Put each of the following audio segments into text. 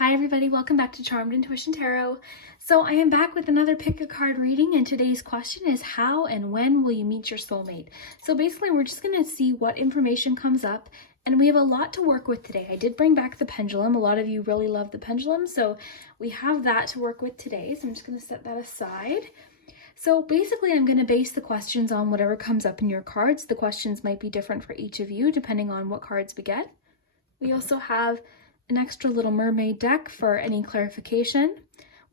Hi everybody, welcome back to Charmed Intuition Tarot. So I am back with another pick a card reading, and today's question is how and when will you meet your soulmate? So basically we're just going to see what information comes up, and we have a lot to work with today. I did bring back the pendulum. A lot of you really love the pendulum, so we have that to work with today. So I'm just going to set that aside. So basically I'm going to base the questions on whatever comes up in your cards. The questions might be different for each of you depending on what cards we get. We also have an extra little mermaid deck for any clarification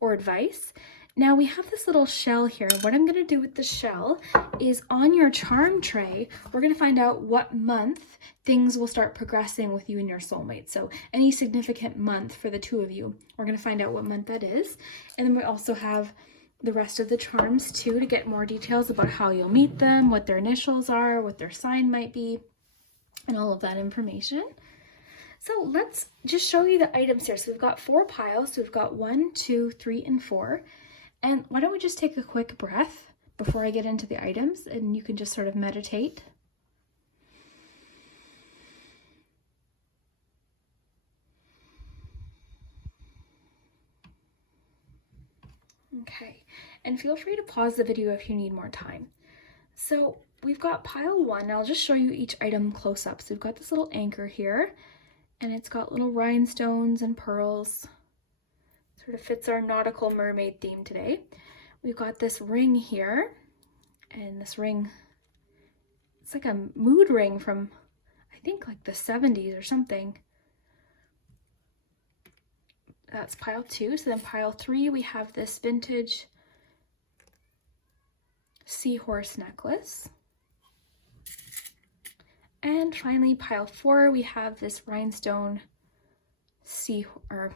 or advice. Now we have this little shell here. What I'm going to do with the shell is on your charm tray, we're going to find out what month things will start progressing with you and your soulmate. So any significant month for the two of you, we're going to find out what month that is. And then we also have the rest of the charms too to get more details about how you'll meet them, what their initials are, what their sign might be, and all of that information. So let's just show you the items here. So we've got 4 piles. So we've got 1, 2, 3, and 4. And why don't we just take a quick breath before I get into the items, and you can just sort of meditate. Okay, and feel free to pause the video if you need more time. So we've got pile 1. I'll just show you each item close up. So we've got this little anchor here, and it's got little rhinestones and pearls. Sort of fits our nautical mermaid theme today. We've got this ring here, and this ring, it's like a mood ring from, I think, like the 70s or something. That's pile 2. So then pile 3, we have this vintage seahorse necklace. And finally, pile 4, we have this rhinestone starfish.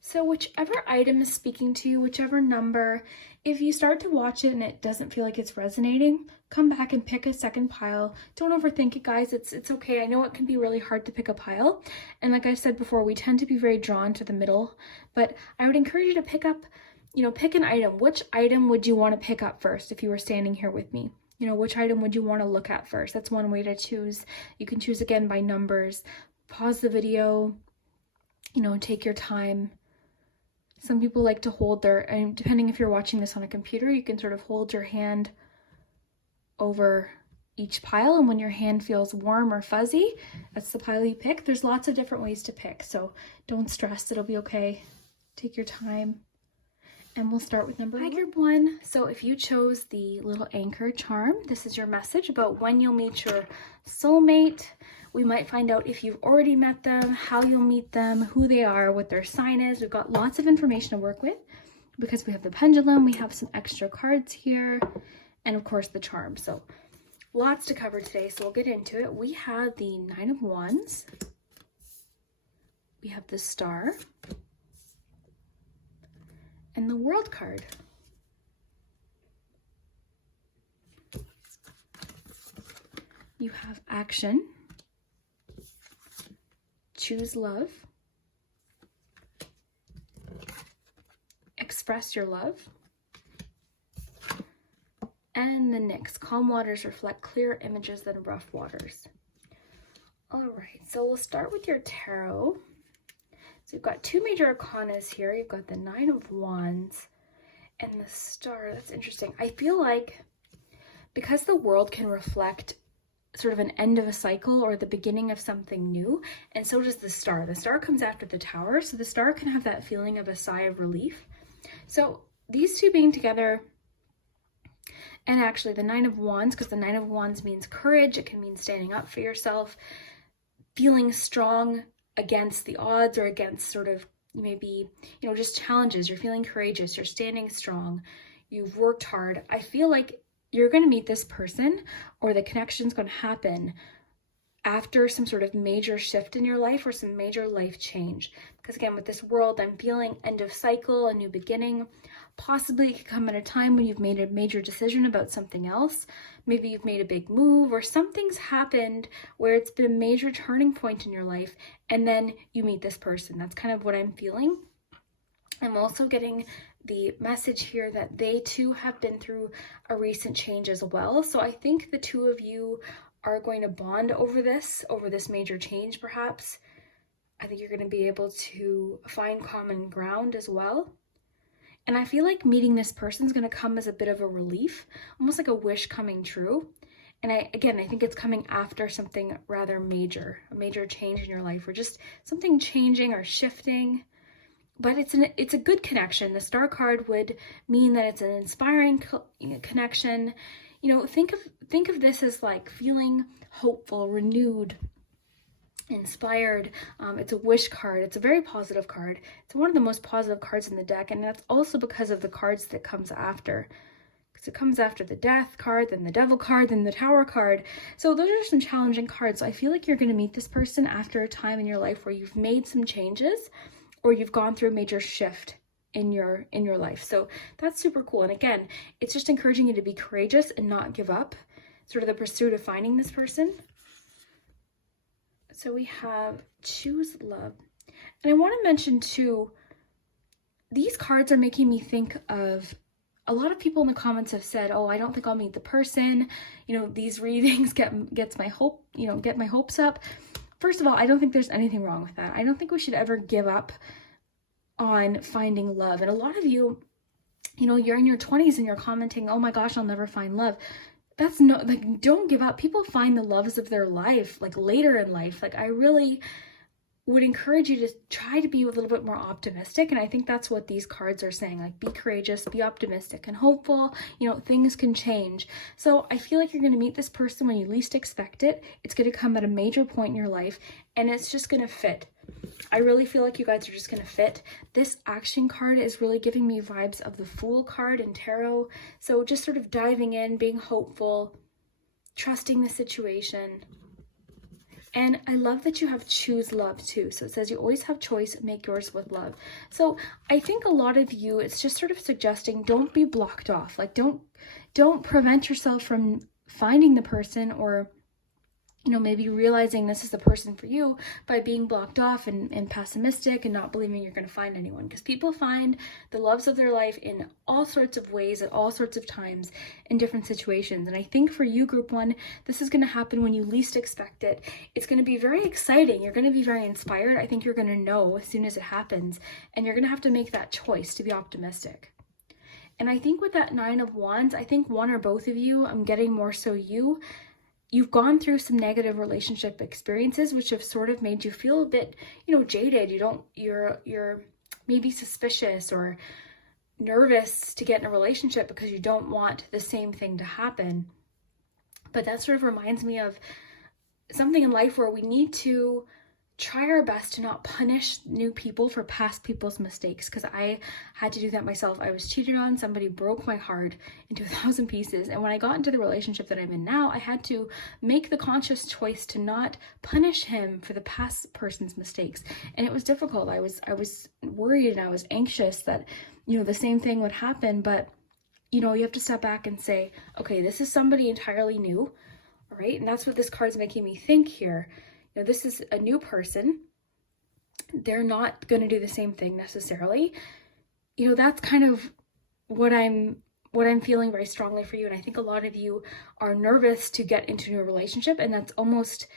So whichever item is speaking to you, whichever number, if you start to watch it and it doesn't feel like it's resonating, come back and pick a second pile. Don't overthink it, guys. It's okay. I know it can be really hard to pick a pile. And like I said before, we tend to be very drawn to the middle, but I would encourage you to pick up, pick an item. Which item would you want to pick up first if you were standing here with me? Which item would you want to look at first? That's one way to choose. You can choose again by numbers. Pause the video, take your time. Some people like to hold and depending if you're watching this on a computer, you can sort of hold your hand over each pile, and when your hand feels warm or fuzzy, that's the pile you pick. There's lots of different ways to pick, so don't stress, it'll be okay. Take your time. And we'll start with number 1. So if you chose the little anchor charm, this is your message about when you'll meet your soulmate. We might find out if you've already met them, how you'll meet them, who they are, what their sign is. We've got lots of information to work with because we have the pendulum, we have some extra cards here, and of course the charm. So lots to cover today, so we'll get into it. We have the 9 of Wands. We have the Star. And the World card. You have action, choose love, express your love, and the Nyx, calm waters reflect clear images than rough waters. All right, so we'll start with your tarot. So you've got 2 major arcanas here. You've got the 9 of Wands and the Star. That's interesting. I feel like because the world can reflect sort of an end of a cycle or the beginning of something new, and so does the Star. The Star comes after the Tower, so the Star can have that feeling of a sigh of relief. So these two being together, and actually the 9 of Wands, because the 9 of Wands means courage. It can mean standing up for yourself, feeling strong against the odds or against sort of maybe, just challenges. You're feeling courageous, you're standing strong, you've worked hard. I feel like you're going to meet this person, or the connection's going to happen after some sort of major shift in your life or some major life change. Because again, with this world, I'm feeling end of cycle, a new beginning. Possibly it could come at a time when you've made a major decision about something else. Maybe you've made a big move, or something's happened where it's been a major turning point in your life, and then you meet this person. That's kind of what I'm feeling. I'm also getting the message here that they too have been through a recent change as well. So I think the two of you are going to bond over this major change perhaps. I think you're going to be able to find common ground as well. And I feel like meeting this person is going to come as a bit of a relief, almost like a wish coming true. And I think it's coming after something rather major, a major change in your life, or just something changing or shifting. But it's a good connection. The star card would mean that it's an inspiring connection. You know, think of this as like feeling hopeful, renewed, inspired. It's a wish card. It's a very positive card. It's one of the most positive cards in the deck, and that's also because of the cards that comes after. Because it comes after the Death card, then the Devil card, then the Tower card. So those are some challenging cards. So I feel like you're going to meet this person after a time in your life where you've made some changes, or you've gone through a major shift in your life. So that's super cool. And again, it's just encouraging you to be courageous and not give up, sort of the pursuit of finding this person. So we have choose love. And I want to mention too, these cards are making me think of a lot of people in the comments have said, oh, I don't think I'll meet the person. You know, these readings get my hopes up. First of all, I don't think there's anything wrong with that. I don't think we should ever give up on finding love. And a lot of you, you know, you're in your 20s and you're commenting, oh my gosh, I'll never find love. That's no, like, don't give up. People find the loves of their life, like later in life. Like, I really would encourage you to try to be a little bit more optimistic. And I think that's what these cards are saying, like, be courageous, be optimistic and hopeful. You know, things can change. So I feel like you're going to meet this person when you least expect it. It's going to come at a major point in your life, and it's just going to fit. I really feel like you guys are just going to fit. This action card is really giving me vibes of the Fool card in tarot. So just sort of diving in, being hopeful, trusting the situation. And I love that you have choose love too. So it says you always have choice, make yours with love. So I think a lot of you, it's just sort of suggesting don't be blocked off. Like don't prevent yourself from finding the person, or, you know, maybe realizing this is the person for you by being blocked off and pessimistic and not believing you're going to find anyone. Because people find the loves of their life in all sorts of ways at all sorts of times in different situations. And I think for you, group one, this is going to happen when you least expect it. It's going to be very exciting. You're going to be very inspired. I think you're going to know as soon as it happens, and you're going to have to make that choice to be optimistic. And I think with that Nine of Wands, I think one or both of you, I'm getting more so you've gone through some negative relationship experiences, which have sort of made you feel a bit, you know, jaded. You're maybe suspicious or nervous to get in a relationship because you don't want the same thing to happen. But that sort of reminds me of something in life where we need to try our best to not punish new people for past people's mistakes, because I had to do that myself. I was cheated on, somebody broke my heart into 1,000 pieces, and when I got into the relationship that I'm in now, I had to make the conscious choice to not punish him for the past person's mistakes. And it was difficult. I was worried and I was anxious that, you know, the same thing would happen. But, you know, you have to step back and say, okay, this is somebody entirely new, all right? And that's what this card's making me think here. You know, this is a new person. They're not going to do the same thing necessarily. You know, that's kind of what I'm feeling very strongly for you. And I think a lot of you are nervous to get into a new relationship, and that's almost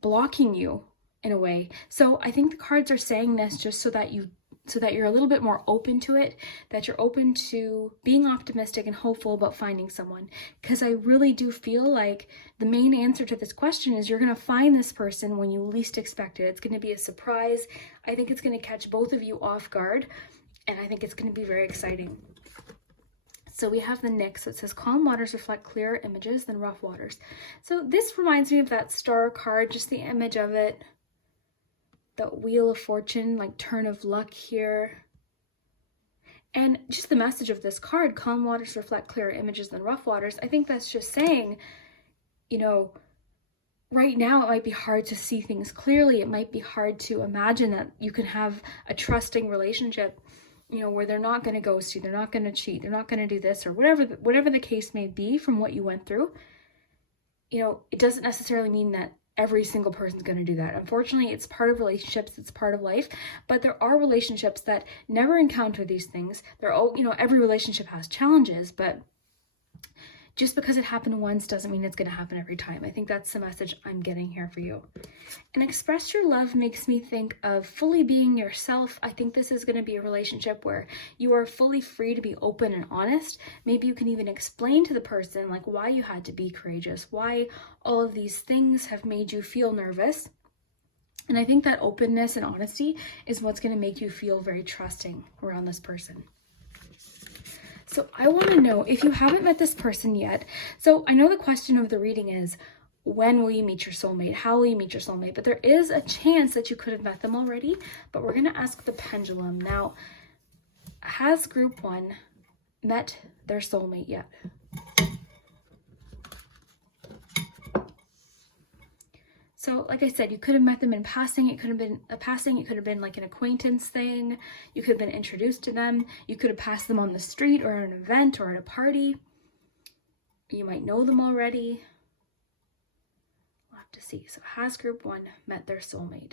blocking you in a way. So I think the cards are saying this just so that you're a little bit more open to it, that you're open to being optimistic and hopeful about finding someone. Because I really do feel like the main answer to this question is you're going to find this person when you least expect it. It's going to be a surprise. I think it's going to catch both of you off guard, and I think it's going to be very exciting. So we have the Nyx. So it says calm waters reflect clearer images than rough waters. So this reminds me of that star card, just the image of it. The Wheel of Fortune, like turn of luck here. And just the message of this card, calm waters reflect clearer images than rough waters. I think that's just saying, you know, right now it might be hard to see things clearly. It might be hard to imagine that you can have a trusting relationship, you know, where they're not going to ghost you, they're not going to cheat, they're not going to do this, or whatever the case may be from what you went through. You know, it doesn't necessarily mean that every single person's going to do that. Unfortunately, it's part of relationships, it's part of life, but there are relationships that never encounter these things. They're all, you know, every relationship has challenges, but just because it happened once doesn't mean it's going to happen every time. I think that's the message I'm getting here for you. And express your love makes me think of fully being yourself. I think this is going to be a relationship where you are fully free to be open and honest. Maybe you can even explain to the person like why you had to be courageous, why all of these things have made you feel nervous. And I think that openness and honesty is what's going to make you feel very trusting around this person. So I want to know if you haven't met this person yet. So I know the question of the reading is, when will you meet your soulmate? How will you meet your soulmate? But there is a chance that you could have met them already. But we're going to ask the pendulum. Now, has group 1 met their soulmate yet? So like I said, you could have met them in passing. It could have been a passing. It could have been like an acquaintance thing. You could have been introduced to them. You could have passed them on the street or at an event or at a party. You might know them already. We'll have to see. So has group 1 met their soulmate?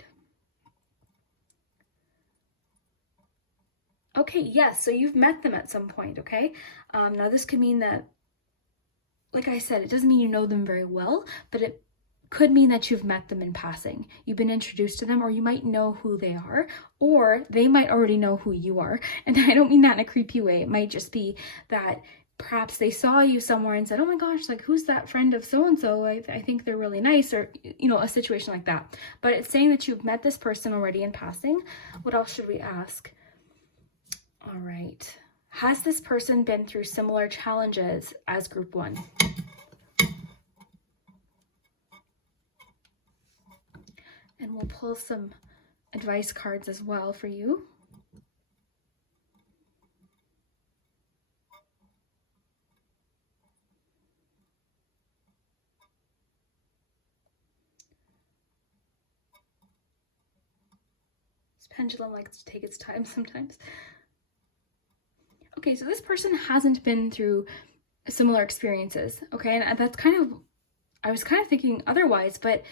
Okay, yes. So you've met them at some point, okay? Now this could mean that, like I said, it doesn't mean you know them very well, but it could mean that you've met them in passing. You've been introduced to them, or you might know who they are, or they might already know who you are. And I don't mean that in a creepy way. It might just be that perhaps they saw you somewhere and said, oh my gosh, like who's that friend of so-and-so? I think they're really nice, or, you know, a situation like that. But it's saying that you've met this person already in passing. What else should we ask? All right. Has this person been through similar challenges as group 1? And we'll pull some advice cards as well for you. This pendulum likes to take its time sometimes. Okay, so this person hasn't been through similar experiences, okay? And that's kind of, I was kind of thinking otherwise, but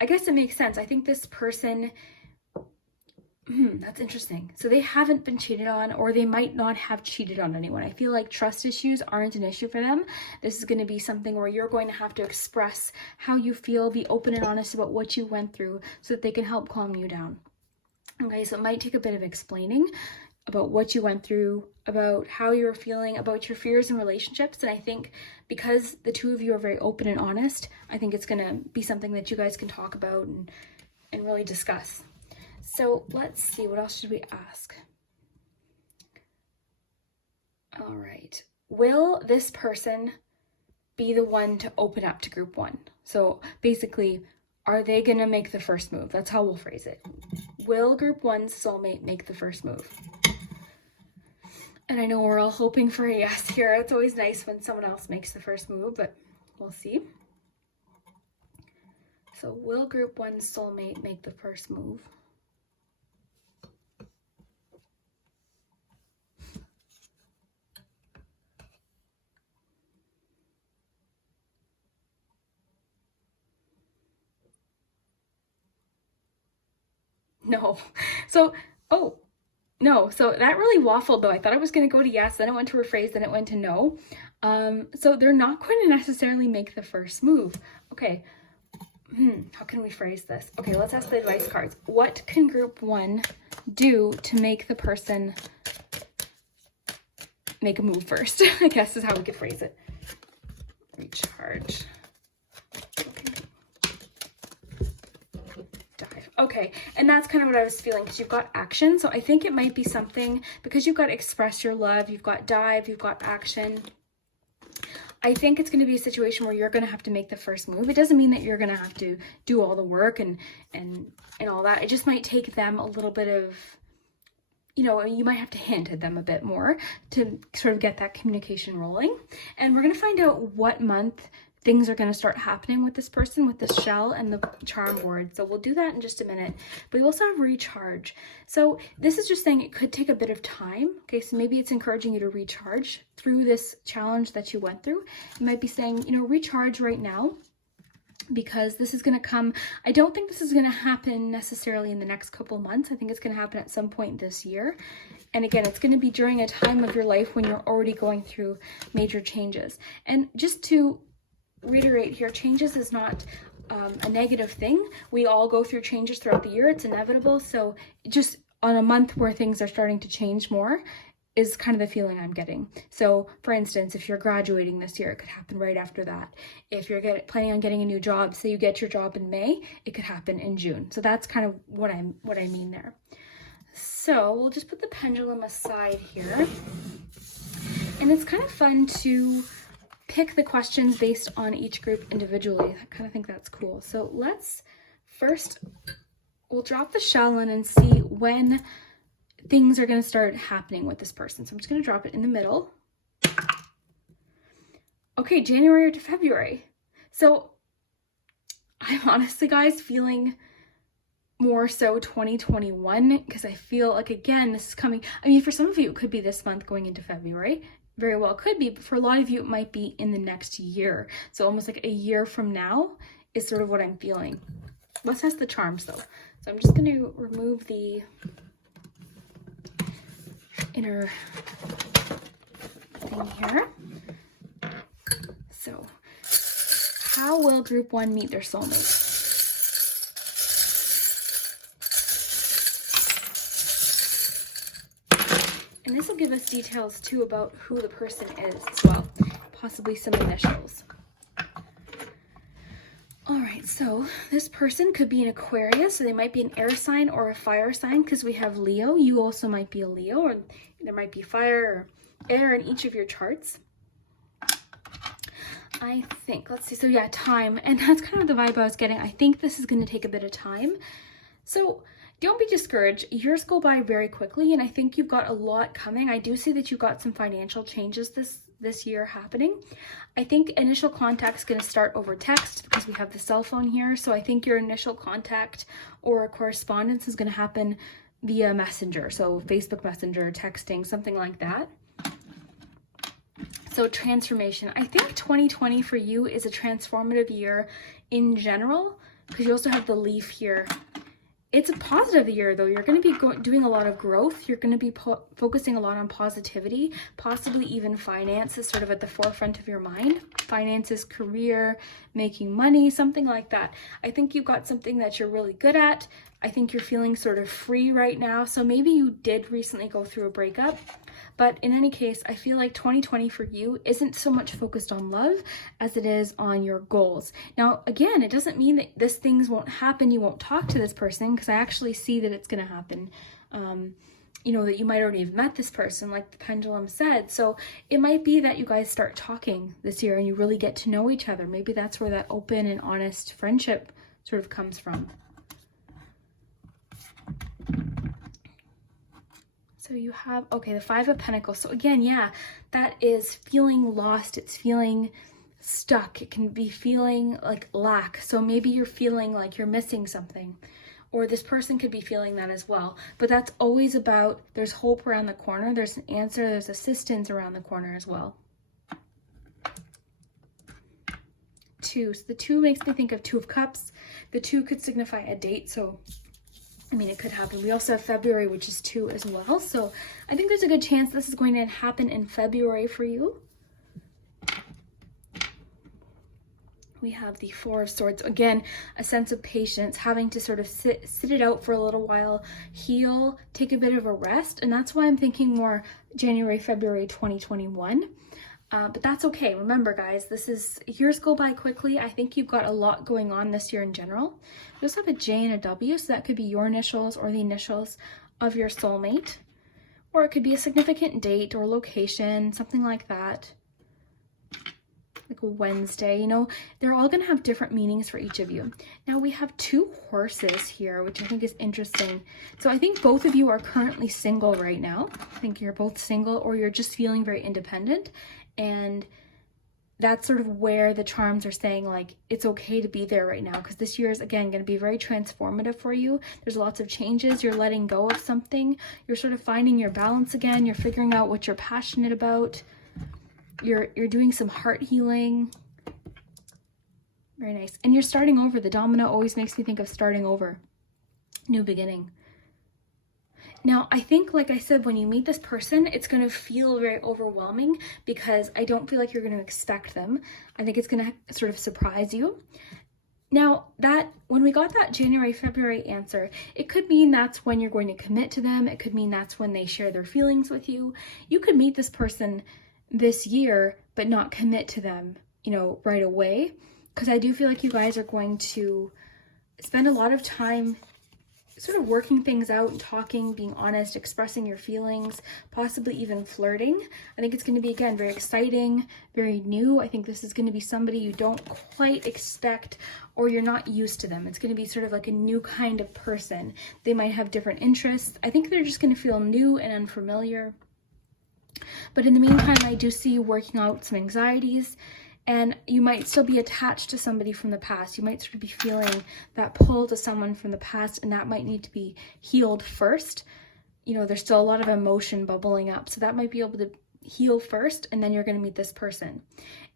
I guess it makes sense. I think this person, that's interesting. So they haven't been cheated on, or they might not have cheated on anyone. I feel like trust issues aren't an issue for them. This is going to be something where you're going to have to express how you feel, be open and honest about what you went through so that they can help calm you down. Okay, so it might take a bit of explaining about what you went through, about how you're feeling, about your fears and relationships. And I think because the two of you are very open and honest, I think it's going to be something that you guys can talk about and really discuss. So let's see, what else should we ask? All right. Will this person be the one to open up to group 1? So basically, are they going to make the first move? That's how we'll phrase it. Will group 1's soulmate make the first move? And I know we're all hoping for a yes here. It's always nice when someone else makes the first move, but we'll see. So will group 1's soulmate make the first move? No. So, no, so that really waffled though. I thought I was going to go to yes, then it went to rephrase, then it went to no. So they're not going to necessarily make the first move. Okay, how can we phrase this? Okay, let's ask the advice cards. What can group 1 do to make the person make a move first? I guess is how we could phrase it. Recharge. Okay, and that's kind of what I was feeling, because you've got action. So I think it might be something, because you've got express your love, you've got dive, you've got action. I think it's going to be a situation where you're going to have to make the first move. It doesn't mean that you're going to have to do all the work and all that. It just might take them a little bit of, you know, you might have to hint at them a bit more to sort of get that communication rolling. And we're going to find out what month things are going to start happening with this person, with this shell and the charm board. So we'll do that in just a minute. But we also have recharge. So this is just saying it could take a bit of time. Okay, so maybe it's encouraging you to recharge through this challenge that you went through. You might be saying, you know, recharge right now. because this is going to come. I don't think this is going to happen necessarily in the next couple months. I think it's going to happen at some point this year. And again, it's going to be during a time of your life when you're already going through major changes. And just to reiterate here, changes is not a negative thing. We all go through changes throughout the year. It's inevitable. So just on a month where things are starting to change more is kind of the feeling I'm getting. So for instance, if you're graduating this year, it could happen right after that. If you're planning on getting a new job, say you get your job in May, it could happen in June. So that's kind of what I mean there. So we'll just put the pendulum aside here. And it's kind of fun to pick the questions based on each group individually. I kind of think that's cool. So let's first, we'll drop the shell in and see when things are going to start happening with this person. So I'm just going to drop it in the middle. Okay, January to February. So I'm honestly, guys, feeling more so 2021 because I feel like, again, this is coming. I mean, for some of you, it could be this month going into February. Very well could be, but for a lot of you, it might be in the next year. So almost like a year from now is sort of what I'm feeling. Let's test the charms though. So I'm just going to remove the inner thing here. So how will group 1 meet their soulmate? And this will give us details too about who the person is as well, possibly some initials. All right, so this person could be an Aquarius, so they might be an air sign or a fire sign because we have Leo. You also might be a Leo, or there might be fire or air in each of your charts. I think, let's see, so yeah, time, and that's kind of the vibe I was getting. I think this is going to take a bit of time. So don't be discouraged. Years go by very quickly, and I think you've got a lot coming. I do see that you've got some financial changes this year happening. I think initial contact is going to start over text because we have the cell phone here. So I think your initial contact or correspondence is going to happen via Messenger. So Facebook Messenger, texting, something like that. So transformation. I think 2020 for you is a transformative year in general because you also have the leaf here. It's a positive year though. You're going to be doing a lot of growth. You're going to be focusing a lot on positivity, possibly even finances sort of at the forefront of your mind. Finances, career, making money, something like that. I think you've got something that you're really good at. I think you're feeling sort of free right now. So maybe you did recently go through a breakup. But in any case, I feel like 2020 for you isn't so much focused on love as it is on your goals. Now, again, it doesn't mean that these things won't happen. You won't talk to this person because I actually see that it's going to happen. You know, that you might already have met this person, like the pendulum said. So it might be that you guys start talking this year and you really get to know each other. Maybe that's where that open and honest friendship sort of comes from. So you have, okay, the 5 of Pentacles. So again, yeah, that is feeling lost. It's feeling stuck. It can be feeling like lack. So maybe you're feeling like you're missing something, or this person could be feeling that as well. But that's always about, there's hope around the corner. There's an answer. There's assistance around the corner as well. 2. So the 2 makes me think of 2 of Cups. The 2 could signify a date. So I mean, it could happen. We also have February, which is 2 as well. So I think there's a good chance this is going to happen in February for you. We have the 4 of Swords. Again, a sense of patience, having to sort of sit it out for a little while, heal, take a bit of a rest. And that's why I'm thinking more January, February 2021. But that's okay. Remember, guys, years go by quickly. I think you've got a lot going on this year in general. We also have a J and a W, so that could be your initials or the initials of your soulmate. Or it could be a significant date or location, something like that. Like a Wednesday, you know, they're all going to have different meanings for each of you. Now we have 2 horses here, which I think is interesting. So I think both of you are currently single right now. I think you're both single, or you're just feeling very independent. And that's sort of where the charms are saying, like, it's okay to be there right now, because this year is, again, going to be very transformative for you. There's lots of changes. You're letting go of something. You're sort of finding your balance again. You're figuring out what you're passionate about. You're doing some heart healing. Very nice. And you're starting over. The domino always makes me think of starting over. New beginning. Now, I think, like I said, when you meet this person, it's going to feel very overwhelming because I don't feel like you're going to expect them. I think it's going to sort of surprise you. Now, that when we got that January, February answer, it could mean that's when you're going to commit to them. It could mean that's when they share their feelings with you. You could meet this person this year, but not commit to them, you know, right away. Because I do feel like you guys are going to spend a lot of time sort of working things out and talking, being honest, expressing your feelings, possibly even flirting. I think it's going to be, again, very exciting, very new. I think this is going to be somebody you don't quite expect or you're not used to them. It's going to be sort of like a new kind of person. They might have different interests. I think they're just going to feel new and unfamiliar. But in the meantime, I do see you working out some anxieties. And you might still be attached to somebody from the past. You might sort of be feeling that pull to someone from the past, and that might need to be healed first. You know, there's still a lot of emotion bubbling up. So that might be able to heal first, and then you're going to meet this person.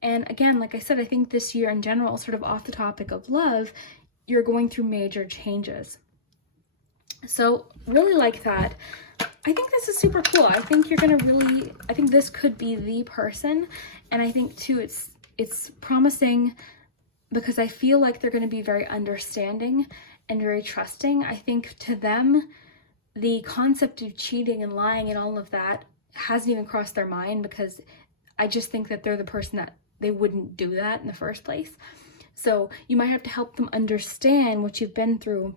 And again, like I said, I think this year in general, sort of off the topic of love, you're going through major changes. So really like that. I think this is super cool. I think you're going to I think this could be the person. And I think too, it's promising because I feel like they're going to be very understanding and very trusting. I think to them, the concept of cheating and lying and all of that hasn't even crossed their mind, because I just think that they're the person that they wouldn't do that in the first place. So you might have to help them understand what you've been through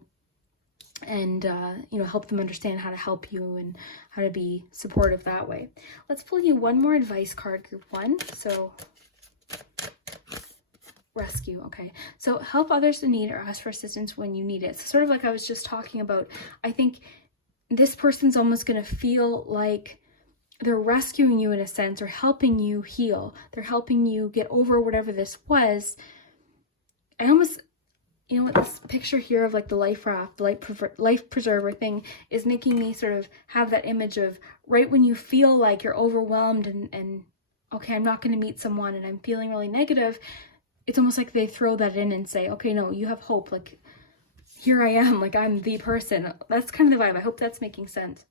and, you know, help them understand how to help you and how to be supportive that way. Let's pull you one more advice card, group 1. So rescue. Okay, so help others in need or ask for assistance when you need it. So sort of like I was just talking about, I think this person's almost going to feel like they're rescuing you in a sense, or helping you heal. They're helping you get over whatever this was. I almost, you know what, this picture here of like the life raft, the life preserver thing is making me sort of have that image of right when you feel like you're overwhelmed and okay, I'm not going to meet someone and I'm feeling really negative. It's almost like they throw that in and say, okay, no, you have hope. Like, here I am. Like, I'm the person. That's kind of the vibe. I hope that's making sense.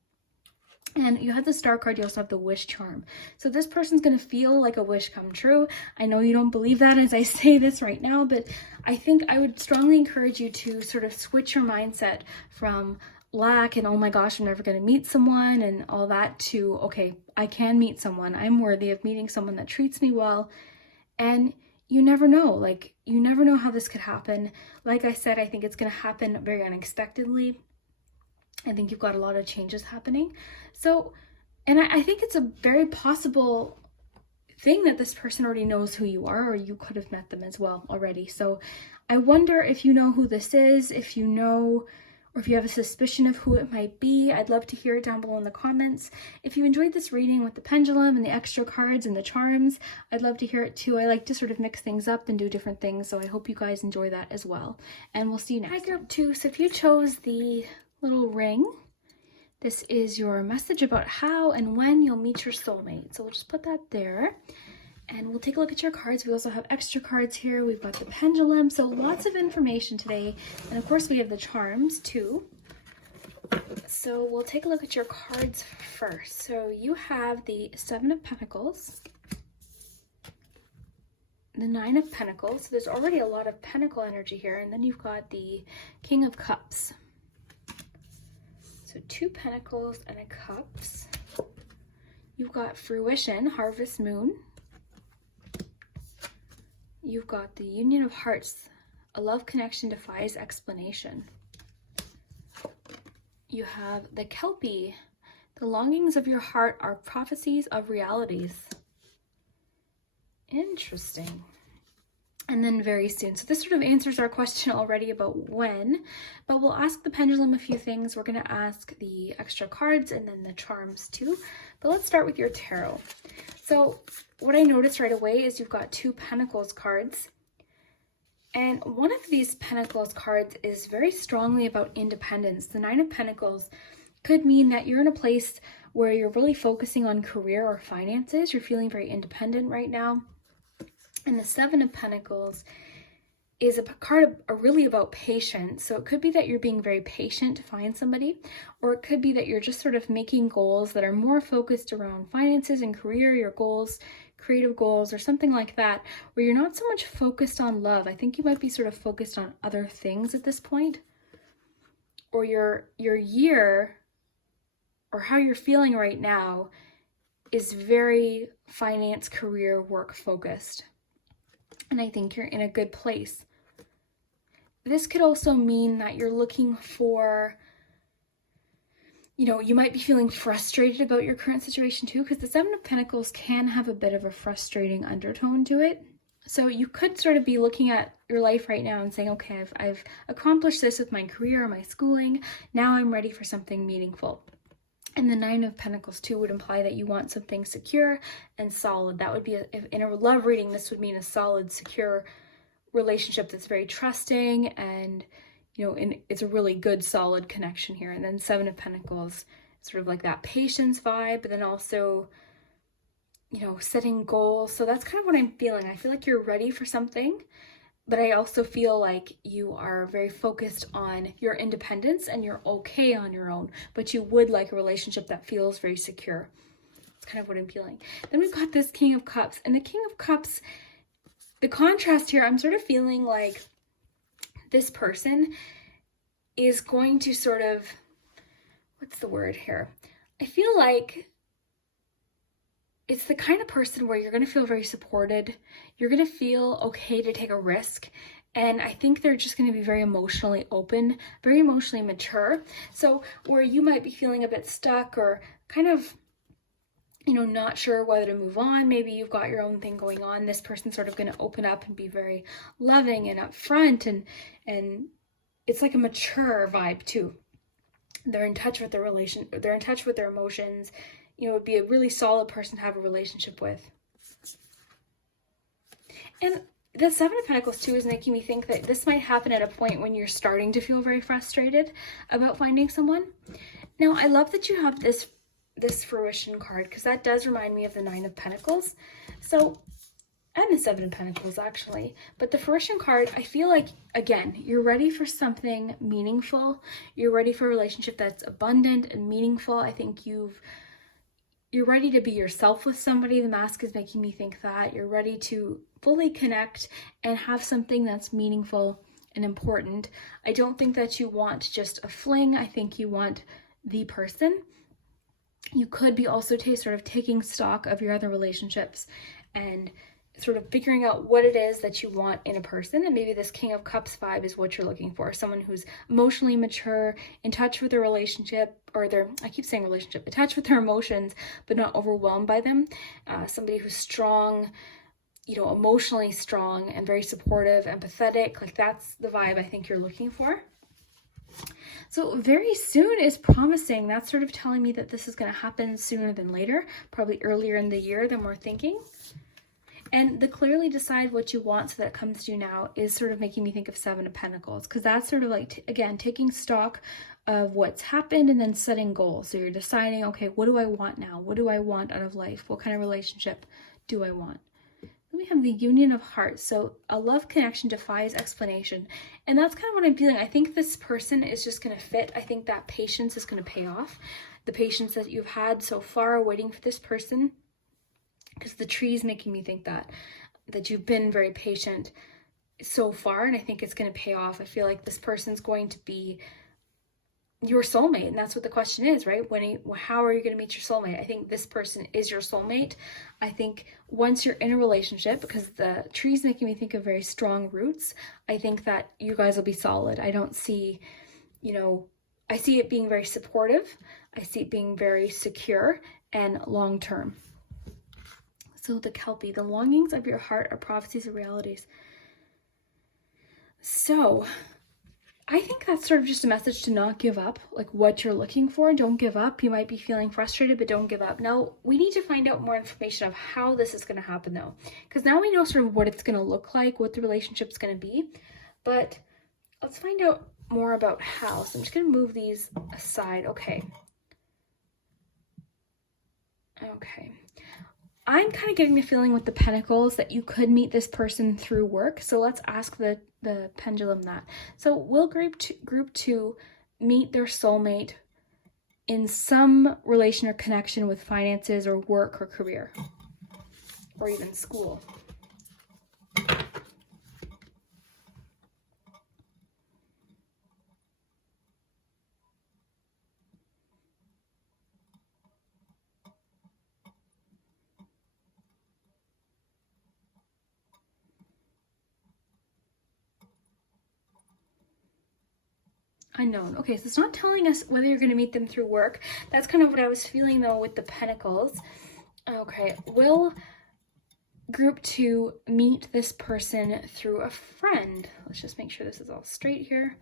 And you have the star card. You also have the wish charm. So this person's going to feel like a wish come true. I know you don't believe that as I say this right now, but I think I would strongly encourage you to sort of switch your mindset from lack and, oh my gosh, I'm never going to meet someone and all that, to, okay, I can meet someone. I'm worthy of meeting someone that treats me well. And you never know, like, you never know how this could happen. Like I said, I think it's going to happen very unexpectedly. I think you've got a lot of changes happening. So, and I think it's a very possible thing that this person already knows who you are, or you could have met them as well already. So I wonder if you know who this is, if you know, or if you have a suspicion of who it might be. I'd love to hear it down below in the comments. If you enjoyed this reading with the pendulum and the extra cards and the charms, I'd love to hear it too. I like to sort of mix things up and do different things, so I hope you guys enjoy that as well. And we'll see you next time. Hi, group 2. So if you chose the little ring, this is your message about how and when you'll meet your soulmate. So we'll just put that there. And we'll take a look at your cards. We also have extra cards here. We've got the pendulum. So lots of information today. And of course we have the charms too. So we'll take a look at your cards first. So you have the 7 of Pentacles, the 9 of Pentacles. So there's already a lot of pentacle energy here. And then you've got the King of Cups. So 2 Pentacles and a Cups. You've got Fruition, Harvest Moon. You've got the Union of Hearts, a love connection defies explanation. You have the Kelpie, the longings of your heart are prophecies of realities. Interesting. And then very soon. So this sort of answers our question already about when, but we'll ask the pendulum a few things. We're going to ask the extra cards and then the charms too. But let's start with your tarot. So what I noticed right away is you've got 2 Pentacles cards. And one of these Pentacles cards is very strongly about independence. The 9 of Pentacles could mean that you're in a place where you're really focusing on career or finances. You're feeling very independent right now. And the 7 of Pentacles is a card really about patience. So it could be that you're being very patient to find somebody, or it could be that you're just sort of making goals that are more focused around finances and career, your goals, creative goals, or something like that, where you're not so much focused on love. I think you might be sort of focused on other things at this point, or your year, or how you're feeling right now is very finance, career, work focused. And I think you're in a good place. This could also mean that you're looking for, you might be feeling frustrated about your current situation too, because the Seven of Pentacles can have a bit of a frustrating undertone to it. So you could sort of be looking at your life right now and saying, okay, I've accomplished this with my career, my schooling. Now I'm ready for something meaningful. And the Nine of Pentacles too would imply that you want something secure and solid. That would be, in a love reading, this would mean a solid, secure relationship that's very trusting, and, it's a really good, solid connection here. And then Seven of Pentacles, sort of like that patience vibe, but then also, setting goals. So that's kind of what I'm feeling. I feel like you're ready for something, but I also feel like you are very focused on your independence and you're okay on your own, but you would like a relationship that feels very secure. It's kind of what I'm feeling. Then we've got this King of Cups, and the King of Cups, the contrast here, I'm sort of feeling like this person is going to sort of, what's the word here? I feel like it's the kind of person where you're going to feel very supported. You're going to feel okay to take a risk. And I think they're just going to be very emotionally open, very emotionally mature. So where you might be feeling a bit stuck or kind of, not sure whether to move on, maybe you've got your own thing going on, this person's sort of going to open up and be very loving and upfront, and it's like a mature vibe too. They're in touch with their they're in touch with their emotions. It would be a really solid person to have a relationship with. And the Seven of Pentacles too is making me think that this might happen at a point when you're starting to feel very frustrated about finding someone. Now, I love that you have this fruition card, because that does remind me of the Nine of Pentacles. So, and the Seven of Pentacles actually. But the fruition card, I feel like, again, you're ready for something meaningful. You're ready for a relationship that's abundant and meaningful. I think you're ready to be yourself with somebody. The Mask is making me think that. You're ready to fully connect and have something that's meaningful and important. I don't think that you want just a fling. I think you want the person. You could be also sort of taking stock of your other relationships and sort of figuring out what it is that you want in a person. And maybe this King of Cups vibe is what you're looking for. Someone who's emotionally mature, in touch with their relationship, or I keep saying relationship, in touch with their emotions, but not overwhelmed by them. Somebody who's strong, emotionally strong and very supportive, empathetic. Like, that's the vibe I think you're looking for. So very soon is promising. That's sort of telling me that this is going to happen sooner than later, probably earlier in the year than we're thinking. And the clearly decide what you want so that it comes to you now is sort of making me think of Seven of Pentacles, because that's sort of like, again, taking stock of what's happened and then setting goals. So you're deciding, okay, what do I want now? What do I want out of life? What kind of relationship do I want? Then we have the Union of Hearts. So a love connection defies explanation. And that's kind of what I'm feeling. I think this person is just going to fit. I think that patience is going to pay off. The patience that you've had so far waiting for this person, because the tree is making me think that you've been very patient so far, and I think it's going to pay off. I feel like this person's going to be your soulmate, and that's what the question is, right? How are you going to meet your soulmate? I think this person is your soulmate. I think once you're in a relationship, because the tree's making me think of very strong roots, I think that you guys will be solid. I don't see, I see it being very supportive. I see it being very secure and long-term. So the Kelpie, the longings of your heart are prophecies of realities. So I think that's sort of just a message to not give up, like what you're looking for. Don't give up. You might be feeling frustrated, but don't give up. Now, we need to find out more information of how this is going to happen, though, because now we know sort of what it's going to look like, what the relationship's going to be. But let's find out more about how. So I'm just going to move these aside. Okay. I'm kind of getting the feeling with the Pentacles that you could meet this person through work. So let's ask the the pendulum that. So will group two meet their soulmate in some relation or connection with finances or work or career or even school? Unknown. Okay, so it's not telling us whether you're going to meet them through work. That's kind of what I was feeling though with the pentacles. Okay, will group two meet this person through a friend? Let's just make sure this is all straight here.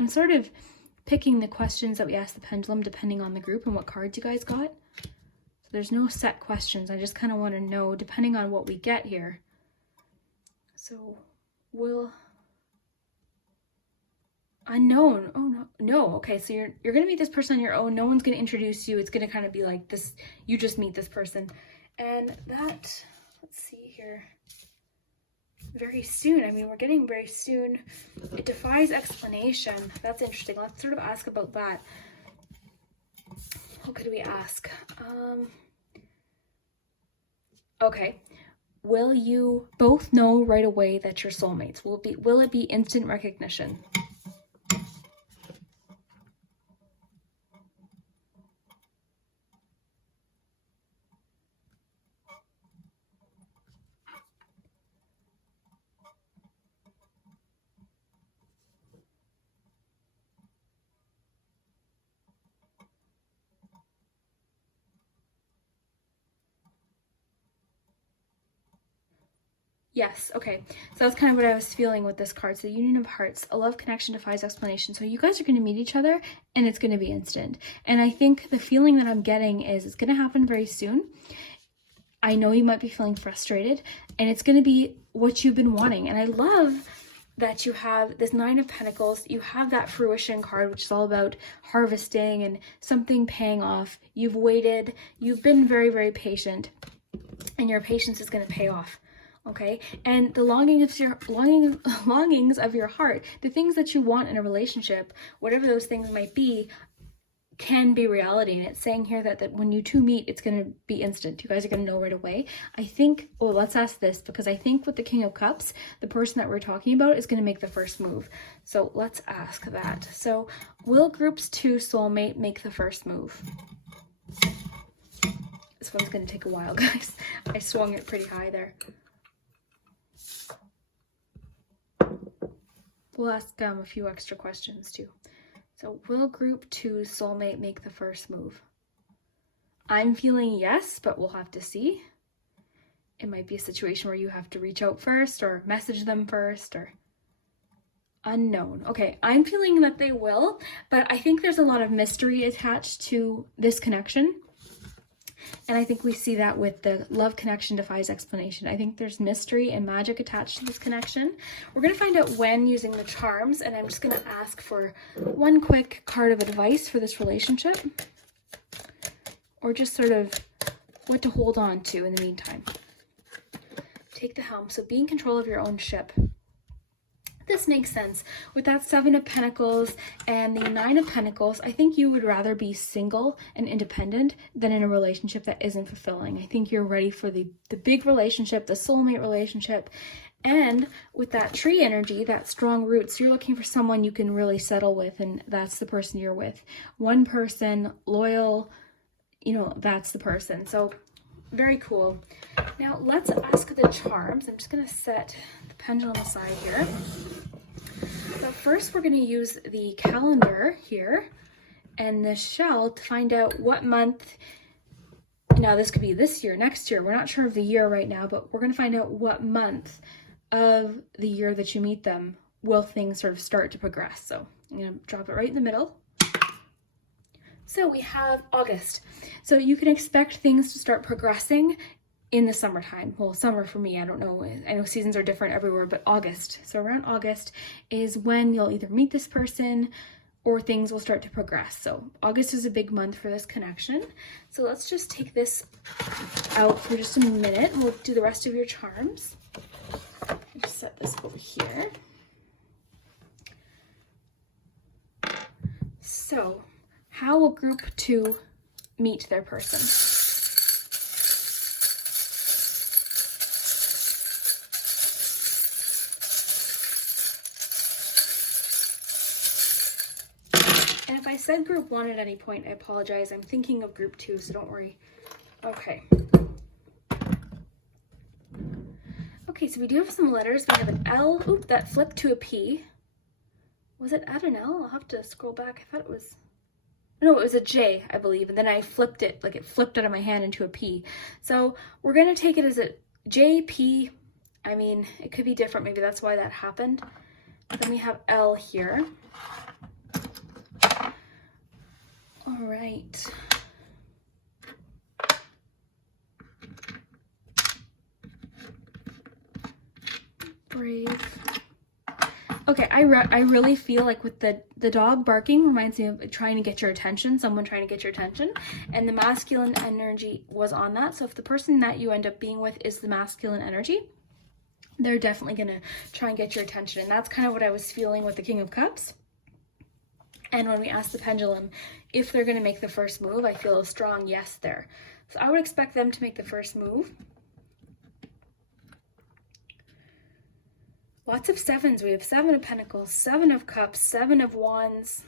I'm sort of picking the questions that we asked the pendulum depending on the group and what cards you guys got. So there's no set questions. I just kind of want to know depending on what we get here. So will unknown. Oh no. Okay, so you're gonna meet this person on your own. No one's gonna introduce you. It's gonna kind of be like this, you just meet this person. And that, let's see here, very soon. I mean, we're getting very soon. It defies explanation. That's interesting. Let's sort of ask about that. What could we ask? Okay. Will you both know right away that you're soulmates? Will it be instant recognition? Yes, okay. So that's kind of what I was feeling with this card. So Union of Hearts, a love connection defies explanation. So you guys are going to meet each other and it's going to be instant. And I think the feeling that I'm getting is it's going to happen very soon. I know you might be feeling frustrated and it's going to be what you've been wanting. And I love that you have this Nine of Pentacles. You have that fruition card, which is all about harvesting and something paying off. You've waited, you've been very, very patient, and your patience is going to pay off. Okay, and the longings of your heart, the things that you want in a relationship, whatever those things might be, can be reality. And it's saying here that when you two meet, it's going to be instant. You guys are going to know right away. I think, oh, let's ask this, because I think with the King of Cups, the person that we're talking about is going to make the first move. So let's ask that. So will groups 2 soulmate make the first move? This one's going to take a while, guys. I swung it pretty high there. We'll ask a few extra questions too. So will group 2 soulmate make the first move? I'm feeling yes, but we'll have to see. It might be a situation where you have to reach out first or message them first, or unknown. Okay, I'm feeling that they will, but I think there's a lot of mystery attached to this connection. And I think we see that with the love connection defies explanation. I think there's mystery and magic attached to this connection. We're going to find out when using the charms, and I'm just going to ask for one quick card of advice for this relationship, or just sort of what to hold on to in the meantime. Take the helm. So be in control of your own ship. This makes sense. With that 7 of Pentacles and the 9 of Pentacles, I think you would rather be single and independent than in a relationship that isn't fulfilling. I think you're ready for the big relationship, the soulmate relationship. And with that tree energy, that strong roots, you're looking for someone you can really settle with, and that's the person you're with. One person, loyal, that's the person. So very cool. Now let's ask the charms. I'm just going to set the pendulum aside here. But first we're going to use the calendar here and the shell to find out what month. Now this could be this year, next year. We're not sure of the year right now, but we're going to find out what month of the year that you meet them will things sort of start to progress. So I'm going to drop it right in the middle. So we have August. So you can expect things to start progressing in the summertime. Well, summer for me, I don't know. I know seasons are different everywhere, but August. So around August is when you'll either meet this person or things will start to progress. So August is a big month for this connection. So let's just take this out for just a minute and we'll do the rest of your charms. Just set this over here. So how will group 2 meet their person? And if I said group 1 at any point, I apologize. I'm thinking of group 2, so don't worry. Okay. Okay, so we do have some letters. We have an L. Oop, that flipped to a P. Was it at an L? I'll have to scroll back. I thought it was... No, it was a J, I believe. And then I flipped it, like it flipped out of my hand into a P. So we're going to take it as a J, P. I mean, it could be different. Maybe that's why that happened. Then we have L here. All right. Brave. Okay, I really feel like with the dog barking reminds me of trying to get your attention, someone trying to get your attention, and the masculine energy was on that. So if the person that you end up being with is the masculine energy, they're definitely going to try and get your attention. And that's kind of what I was feeling with the King of Cups. And when we asked the pendulum if they're going to make the first move, I feel a strong yes there. So I would expect them to make the first move. Lots of 7s. We have 7 of Pentacles, 7 of Cups, 7 of Wands,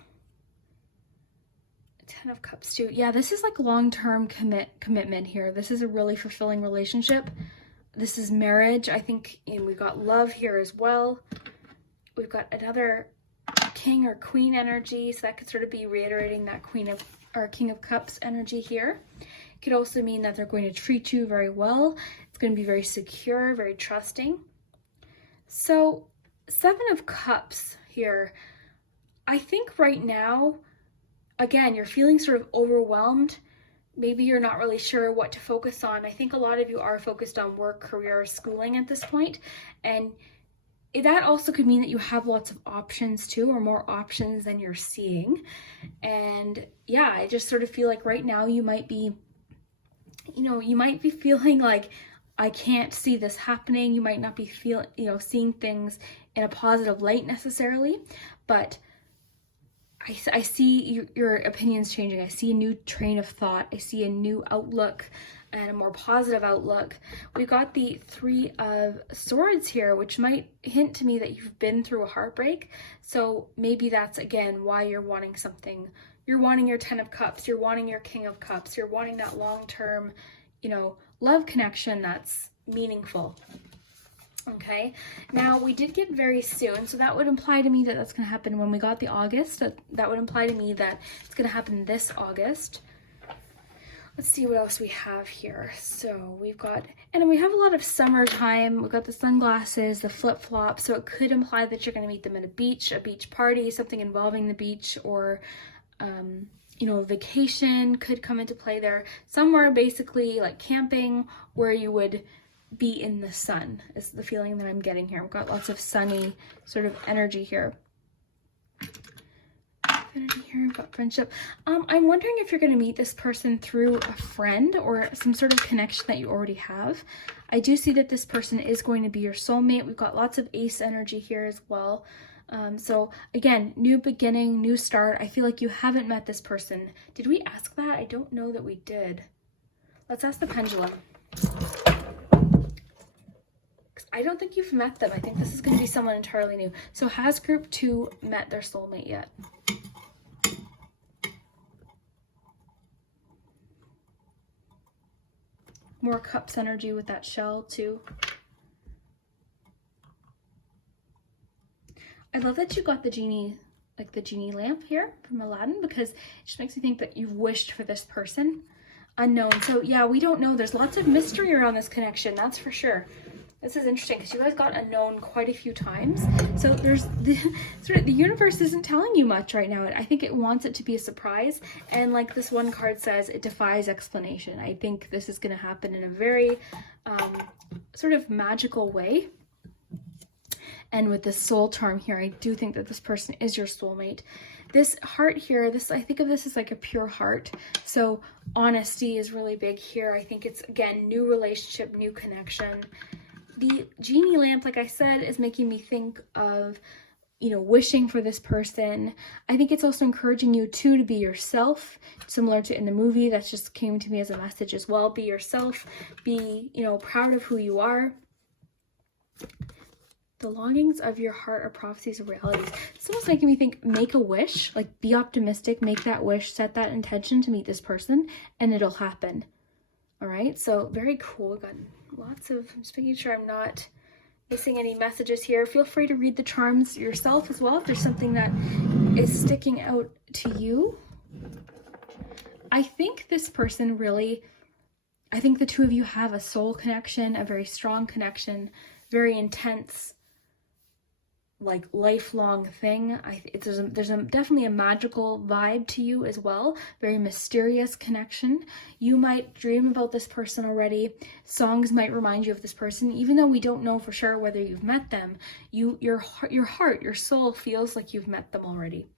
10 of Cups too. Yeah, this is like long-term commitment here. This is a really fulfilling relationship. This is marriage. I think, and we've got love here as well. We've got another King or Queen energy, so that could sort of be reiterating that King of Cups energy here. It could also mean that they're going to treat you very well. It's going to be very secure, very trusting. So 7 of Cups here, I think right now, again, you're feeling sort of overwhelmed. Maybe you're not really sure what to focus on. I think a lot of you are focused on work, career, or schooling at this point. And that also could mean that you have lots of options too, or more options than you're seeing. And yeah, I just sort of feel like right now you might be, you might be feeling like, I can't see this happening. You might not be seeing things in a positive light necessarily, but I see your opinions changing. I see a new train of thought. I see a new outlook and a more positive outlook. We got the 3 of Swords here, which might hint to me that you've been through a heartbreak. So maybe that's, again, why you're wanting something. You're wanting your 10 of Cups. You're wanting your King of Cups. You're wanting that long-term, love connection that's meaningful. Okay, now we did get very soon, so that would imply to me that that's going to happen when we got the August. That would imply to me that it's going to happen this August. Let's see what else we have here. So we've got, and we have a lot of summertime. We've got the sunglasses, the flip-flops, so it could imply that you're going to meet them at a beach party, something involving the beach, or a vacation could come into play there. Somewhere basically like camping where you would be in the sun is the feeling that I'm getting here. We've got lots of sunny sort of energy here. We've got friendship. I'm wondering if you're going to meet this person through a friend or some sort of connection that you already have. I do see that this person is going to be your soulmate. We've got lots of ace energy here as well. So again, new beginning, new start. I feel like you haven't met this person. Did we ask that? I don't know that we did. Let's ask the pendulum. I don't think you've met them. I think this is going to be someone entirely new. So has group 2 met their soulmate yet? More Cups energy with that shell too. I love that you got the genie, like the genie lamp here from Aladdin, because it just makes me think that you've wished for this person. Unknown. So yeah, we don't know. There's lots of mystery around this connection, that's for sure. This is interesting because you guys got unknown quite a few times. So there's the universe isn't telling you much right now. I think it wants it to be a surprise. And like this one card says, it defies explanation. I think this is going to happen in a very sort of magical way. And with this soul charm here, I do think that this person is your soulmate. This heart here, I think of this as like a pure heart. So honesty is really big here. I think it's, again, new relationship, new connection. The genie lamp, like I said, is making me think of, you know, wishing for this person. I think it's also encouraging you too to be yourself, similar to in the movie. That just came to me as a message as well. Be yourself, be, you know, proud of who you are. The longings of your heart are prophecies of realities. It's almost making me think, make a wish, like be optimistic, make that wish, set that intention to meet this person, and it'll happen. All right, so very cool. We've got lots of, I'm just making sure I'm not missing any messages here. Feel free to read the charms yourself as well if there's something that is sticking out to you. I think this person really, I think the two of you have a soul connection, a very strong connection, very intense, like lifelong thing. There's definitely a magical vibe to you as well, very mysterious connection. You might dream about this person already. Songs might remind you of this person, even though we don't know for sure whether you've met them. Your heart, your soul feels like you've met them already.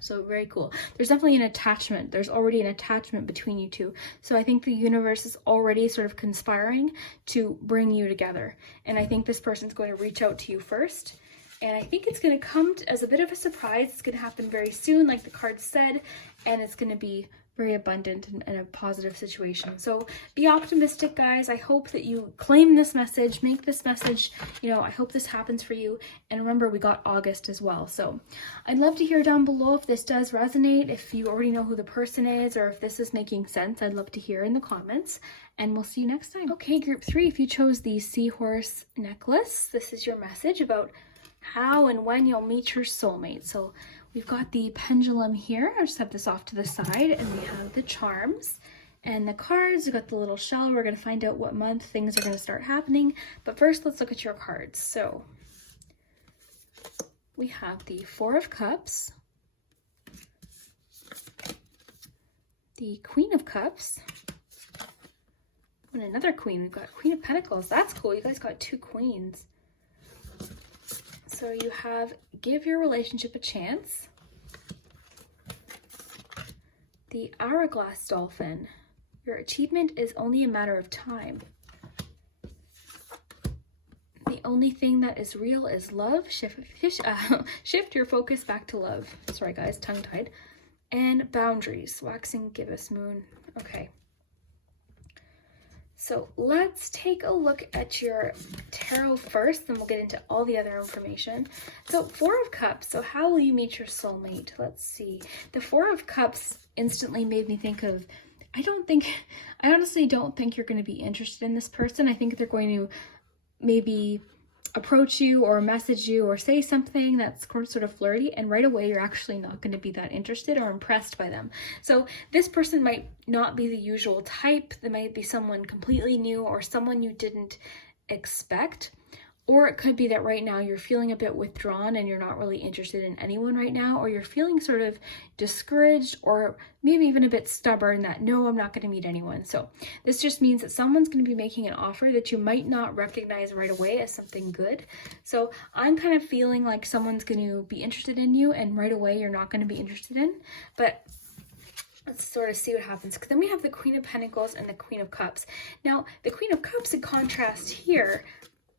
So very cool. There's definitely an attachment. There's already an attachment between you two. So I think the universe is already sort of conspiring to bring you together. And I think this person's going to reach out to you first. And I think it's going to come as a bit of a surprise. It's going to happen very soon, like the card said. And it's going to be very abundant and a positive situation. So be optimistic, guys. I hope that you claim this message, make this message, you know, I hope this happens for you. And remember, we got August as well. So I'd love to hear down below if this does resonate, if you already know who the person is, or if this is making sense. I'd love to hear in the comments, and we'll see you next time. Okay, group 3, if you chose the seahorse necklace, this is your message about how and when you'll meet your soulmate. So we've got the pendulum here. I'll just have this off to the side, and we have the charms and the cards. We've got the little shell. We're going to find out what month things are going to start happening. But first, let's look at your cards. So we have the 4 of Cups, the Queen of Cups, and another Queen. We've got Queen of Pentacles. That's cool. You guys got 2 queens. So you have give your relationship a chance. The Hourglass Dolphin. Your achievement is only a matter of time. The only thing that is real is love. Shift your focus back to love. Sorry guys, tongue-tied. And boundaries. Waxing gibbous moon. Okay. So let's take a look at your tarot first, then we'll get into all the other information. So 4 of Cups, so how will you meet your soulmate? Let's see. The 4 of Cups instantly made me think of, I honestly don't think you're going to be interested in this person. I think they're going to maybe approach you or message you or say something that's sort of flirty, and right away you're actually not going to be that interested or impressed by them. So this person might not be the usual type. They might be someone completely new or someone you didn't expect. Or it could be that right now you're feeling a bit withdrawn and you're not really interested in anyone right now, or you're feeling sort of discouraged or maybe even a bit stubborn that, no, I'm not going to meet anyone. So this just means that someone's going to be making an offer that you might not recognize right away as something good. So I'm kind of feeling like someone's going to be interested in you and right away you're not going to be interested in. But let's sort of see what happens. Because then we have the Queen of Pentacles and the Queen of Cups. Now, the Queen of Cups in contrast here,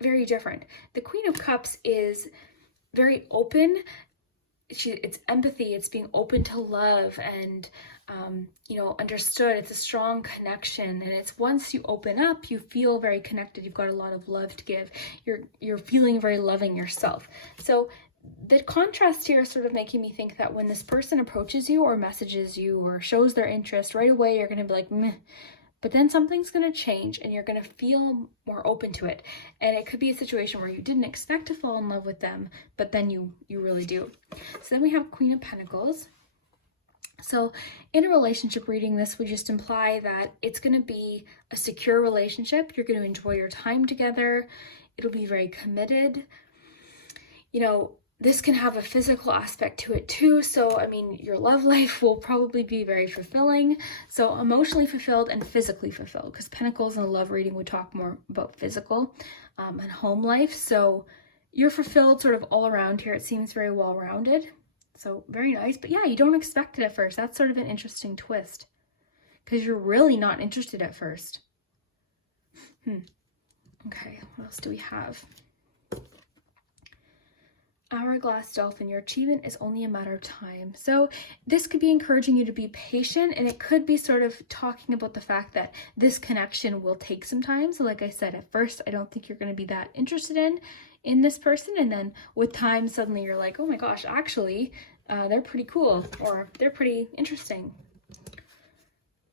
very different. The Queen of Cups is very open. It's empathy. It's being open to love and, understood. It's a strong connection. And it's once you open up, you feel very connected. You've got a lot of love to give. You're feeling very loving yourself. So the contrast here is sort of making me think that when this person approaches you or messages you or shows their interest, right away you're going to be like, meh. But then something's going to change and you're going to feel more open to it. And it could be a situation where you didn't expect to fall in love with them, but then you really do. So then we have Queen of Pentacles. So in a relationship reading, this would just imply that it's going to be a secure relationship. You're going to enjoy your time together. It'll be very committed. This can have a physical aspect to it too. So, your love life will probably be very fulfilling. So emotionally fulfilled and physically fulfilled, because Pentacles in a love reading would talk more about physical and home life. So you're fulfilled sort of all around here. It seems very well-rounded. So very nice. But yeah, you don't expect it at first. That's sort of an interesting twist, because you're really not interested at first. Okay, what else do we have? Hourglass Dolphin, your achievement is only a matter of time. So this could be encouraging you to be patient, and it could be sort of talking about the fact that this connection will take some time. So like I said, at first, I don't think you're going to be that interested in this person. And then with time, suddenly you're like, oh my gosh, actually, they're pretty cool, or they're pretty interesting.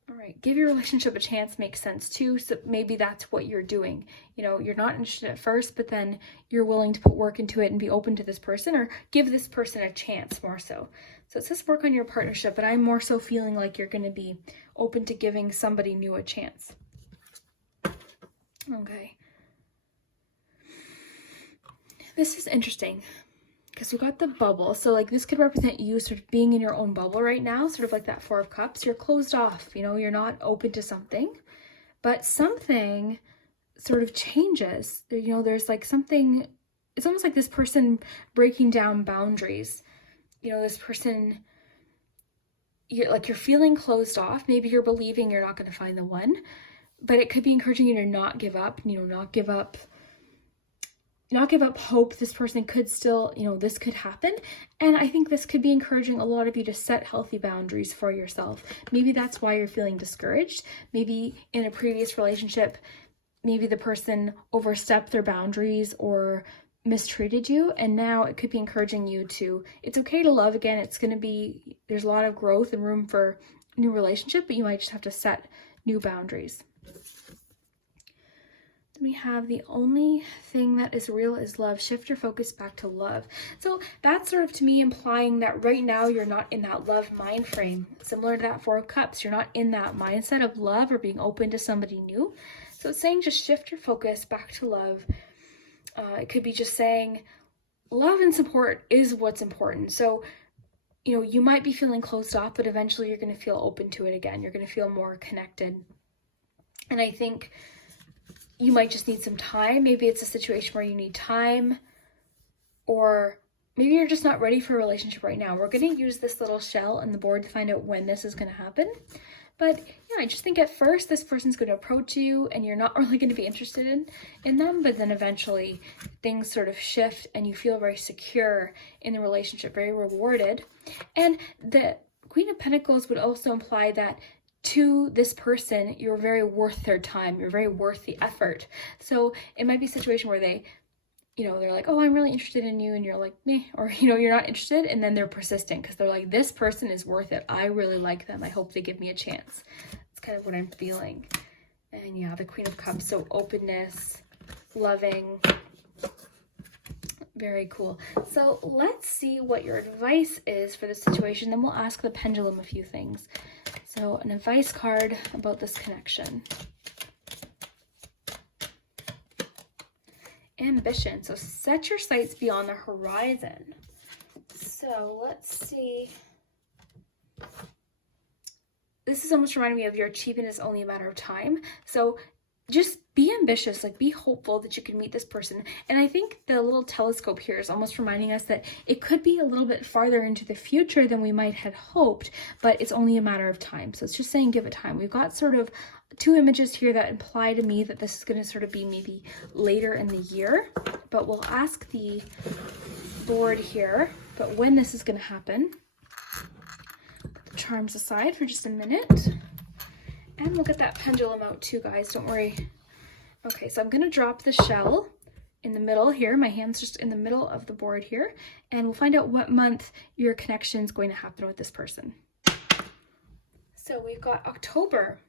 All right, give your relationship a chance makes sense too. So maybe that's what you're doing. You know, you're not interested at first, but then you're willing to put work into it and be open to this person, or give this person a chance more so. So it says work on your partnership, but I'm more so feeling like you're going to be open to giving somebody new a chance. Okay. This is interesting, because we got the bubble. So like this could represent you sort of being in your own bubble right now, sort of like that Four of Cups. You're closed off, you know, you're not open to something, but something sort of changes. You know, there's like something, it's almost like this person breaking down boundaries. You know, this person, you're feeling closed off. Maybe you're believing you're not going to find the one, but it could be encouraging you to not give up, you know, not give up hope. This person could still, you know, this could happen. And I think this could be encouraging a lot of you to set healthy boundaries for yourself. Maybe that's why you're feeling discouraged. Maybe in a previous relationship, maybe the person overstepped their boundaries or mistreated you. And now it could be encouraging you to, it's okay to love again. It's going to be, there's a lot of growth and room for new relationship, but you might just have to set new boundaries. We have the only thing that is real is love. Shift your focus back to love. So that's sort of to me implying that right now you're not in that love mind frame. Similar to that Four of Cups, you're not in that mindset of love or being open to somebody new. So it's saying just shift your focus back to love. It could be just saying love and support is what's important. So, you know, you might be feeling closed off, but eventually you're going to feel open to it again. You're going to feel more connected. And I think you might just need some time. Maybe it's a situation where you need time, or maybe you're just not ready for a relationship right now. We're going to use this little shell on the board to find out when this is going to happen. But yeah, I just think at first this person's going to approach you and you're not really going to be interested in them, but then eventually things sort of shift and you feel very secure in the relationship, very rewarded. And the Queen of Pentacles would also imply that to this person, you're very worth their time. You're very worth the effort. So it might be a situation where they, you know, they're like, oh, I'm really interested in you. And you're like, meh, or, you know, you're not interested. And then they're persistent because they're like, this person is worth it. I really like them. I hope they give me a chance. That's kind of what I'm feeling. And yeah, the Queen of Cups. So openness, loving, very cool. So let's see what your advice is for this situation. Then we'll ask the pendulum a few things. So an advice card about this connection. Ambition. So set your sights beyond the horizon. So let's see. This is almost reminding me of your achievement is only a matter of time. So just be ambitious, like be hopeful that you can meet this person. And I think the little telescope here is almost reminding us that it could be a little bit farther into the future than we might have hoped, but it's only a matter of time. So it's just saying give it time. We've got sort of two images here that imply to me that this is going to sort of be maybe later in the year, but we'll ask the board here, but when this is going to happen. Put the charms aside for just a minute. And we'll get that pendulum out too, guys. Don't worry. Okay, so I'm going to drop the shell in the middle here. My hand's just in the middle of the board here. And we'll find out what month your connection is going to happen with this person. So we've got October.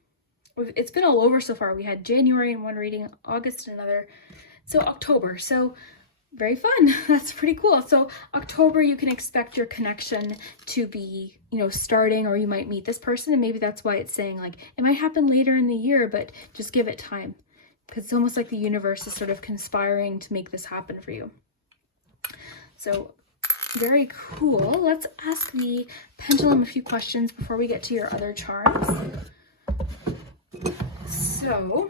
It's been all over so far. We had January in one reading, August in another. So October. So very fun. That's pretty cool. So October, you can expect your connection to be, you know, starting, or you might meet this person. And maybe that's why it's saying like, it might happen later in the year, but just give it time. Because it's almost like the universe is sort of conspiring to make this happen for you. So very cool. Let's ask the pendulum a few questions before we get to your other charms. So,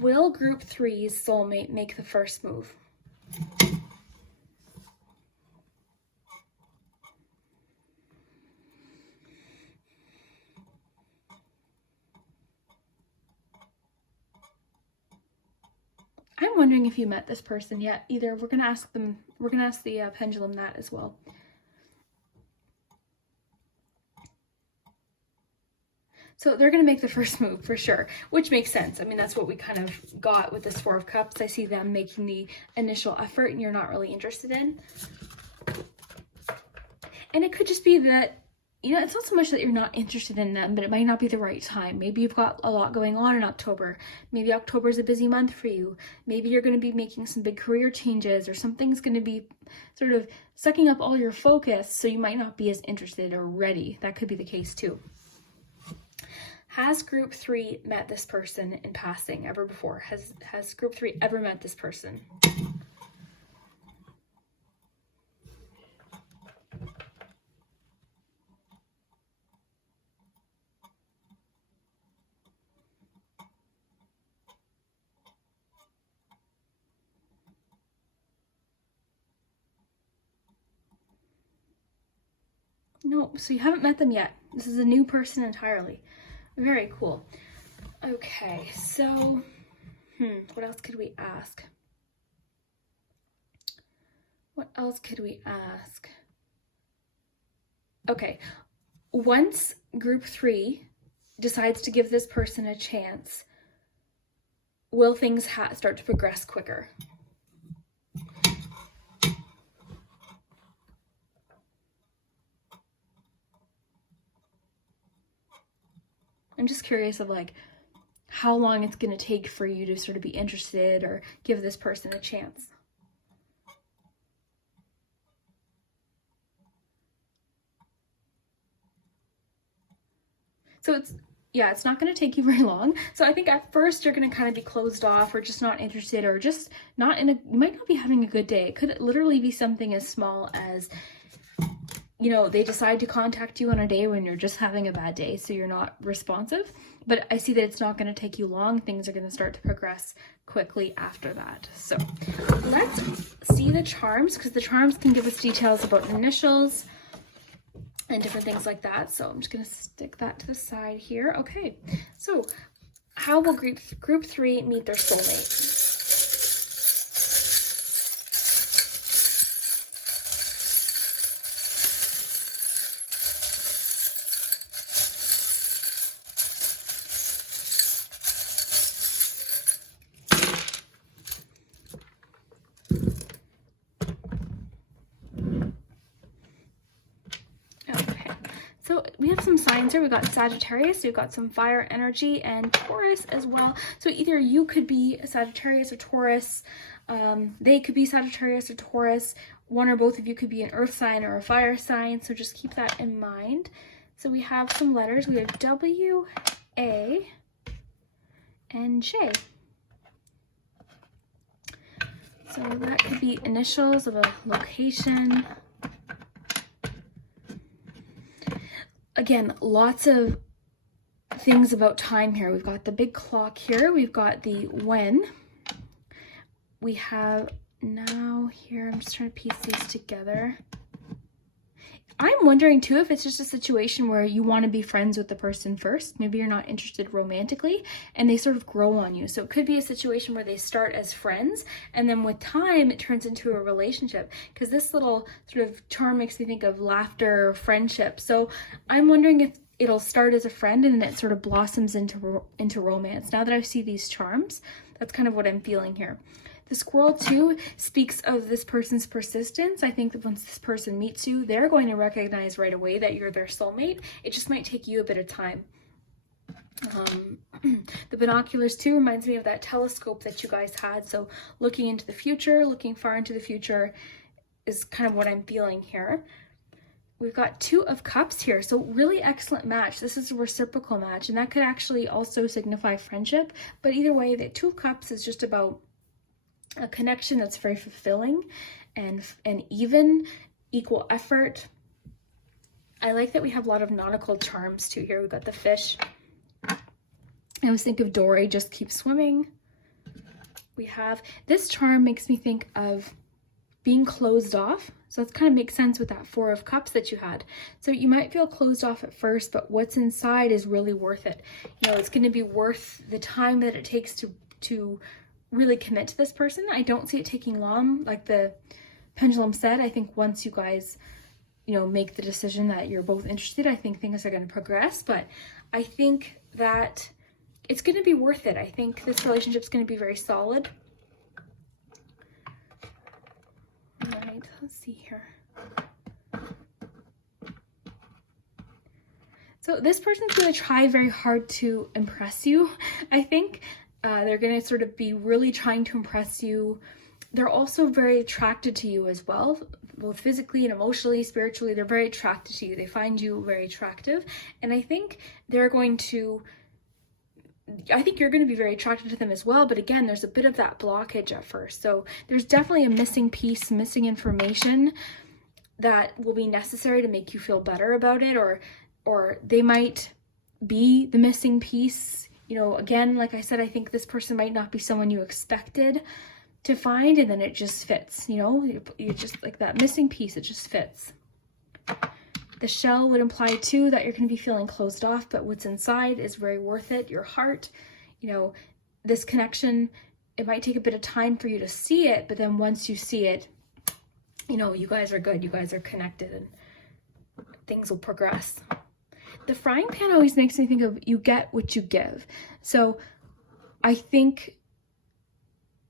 will group 3's soulmate make the first move? I'm wondering if you met this person yet. Either we're gonna ask the pendulum that as well. So they're going to make the first move for sure, which makes sense. I mean, that's what we kind of got with this Four of Cups. I see them making the initial effort and you're not really interested in. And it could just be that, you know, it's not so much that you're not interested in them, but it might not be the right time. Maybe you've got a lot going on in October. Maybe October is a busy month for you. Maybe you're going to be making some big career changes, or something's going to be sort of sucking up all your focus, so you might not be as interested or ready. That could be the case too. Has group 3 met this person in passing ever before? Has group 3 ever met this person? No, so you haven't met them yet. This is a new person entirely. Very cool. Okay, so, what else could we ask? What else could we ask? Okay, once group 3 decides to give this person a chance, will things start to progress quicker? I'm just curious of like how long it's going to take for you to sort of be interested or give this person a chance. So it's not going to take you very long. So I think at first you're going to kind of be closed off or just not interested, or just you might not be having a good day. It could literally be something as small as, you know, they decide to contact you on a day when you're just having a bad day, so you're not responsive. But I see that it's not going to take you long. Things are going to start to progress quickly after that. So let's see the charms, because the charms can give us details about initials and different things like that. So I'm just going to stick that to the side here. Okay, so how will group 3 meet their soulmate? So we have some signs here. We've got Sagittarius, so you've got some fire energy, and Taurus as well. So either you could be a Sagittarius or Taurus. They could be Sagittarius or Taurus. One or both of you could be an earth sign or a fire sign. So just keep that in mind. So we have some letters. We have W, A, and J. So that could be initials of a location. Again, lots of things about time here. We've got the big clock here. We've got the when. We have now here, I'm just trying to piece these together. I'm wondering too if it's just a situation where you want to be friends with the person first. Maybe you're not interested romantically and they sort of grow on you. So it could be a situation where they start as friends and then with time it turns into a relationship, because this little sort of charm makes me think of laughter, friendship. So I'm wondering if it'll start as a friend and then it sort of blossoms into romance. Now that I see these charms, that's kind of what I'm feeling here. The squirrel too speaks of this person's persistence. I think that once this person meets you, they're going to recognize right away that you're their soulmate. It just might take you a bit of time. The binoculars too reminds me of that telescope that you guys had. So looking into the future, looking far into the future is kind of what I'm feeling here. We've got 2 of Cups here, so really excellent match. This is a reciprocal match, and that could actually also signify friendship. But either way, the 2 of Cups is just about a connection that's very fulfilling and even, equal effort. I like that we have a lot of nautical charms too here. We've got the fish. I always think of Dory, just keep swimming. we have this charm makes me think of being closed off. So that kind of makes sense with that 4 of Cups that you had. So you might feel closed off at first, but what's inside is really worth it. You know, it's going to be worth the time that it takes to really commit to this person. I don't see it taking long. Like the pendulum said, I think once you guys, you know, make the decision that you're both interested, I think things are going to progress. But I think that it's going to be worth it. I think this relationship is going to be very solid. All right, let's see here. So this person's going to try very hard to impress you. I think they're going to sort of be really trying to impress you. They're also very attracted to you as well, both physically and emotionally, spiritually. They're very attracted to you. They find you very attractive. And I think they're going to, I think you're going to be very attracted to them as well. But again, there's a bit of that blockage at first. So there's definitely a missing piece, missing information that will be necessary to make you feel better about it, or they might be the missing piece. You know, again, like I said, I think this person might not be someone you expected to find, and then it just fits, you know, you just like that missing piece, it just fits. The shell would imply too that you're going to be feeling closed off, but what's inside is very worth it. Your heart, you know, this connection, it might take a bit of time for you to see it, but then once you see it, you know, you guys are good, you guys are connected, and things will progress. The frying pan always makes me think of you get what you give. So I think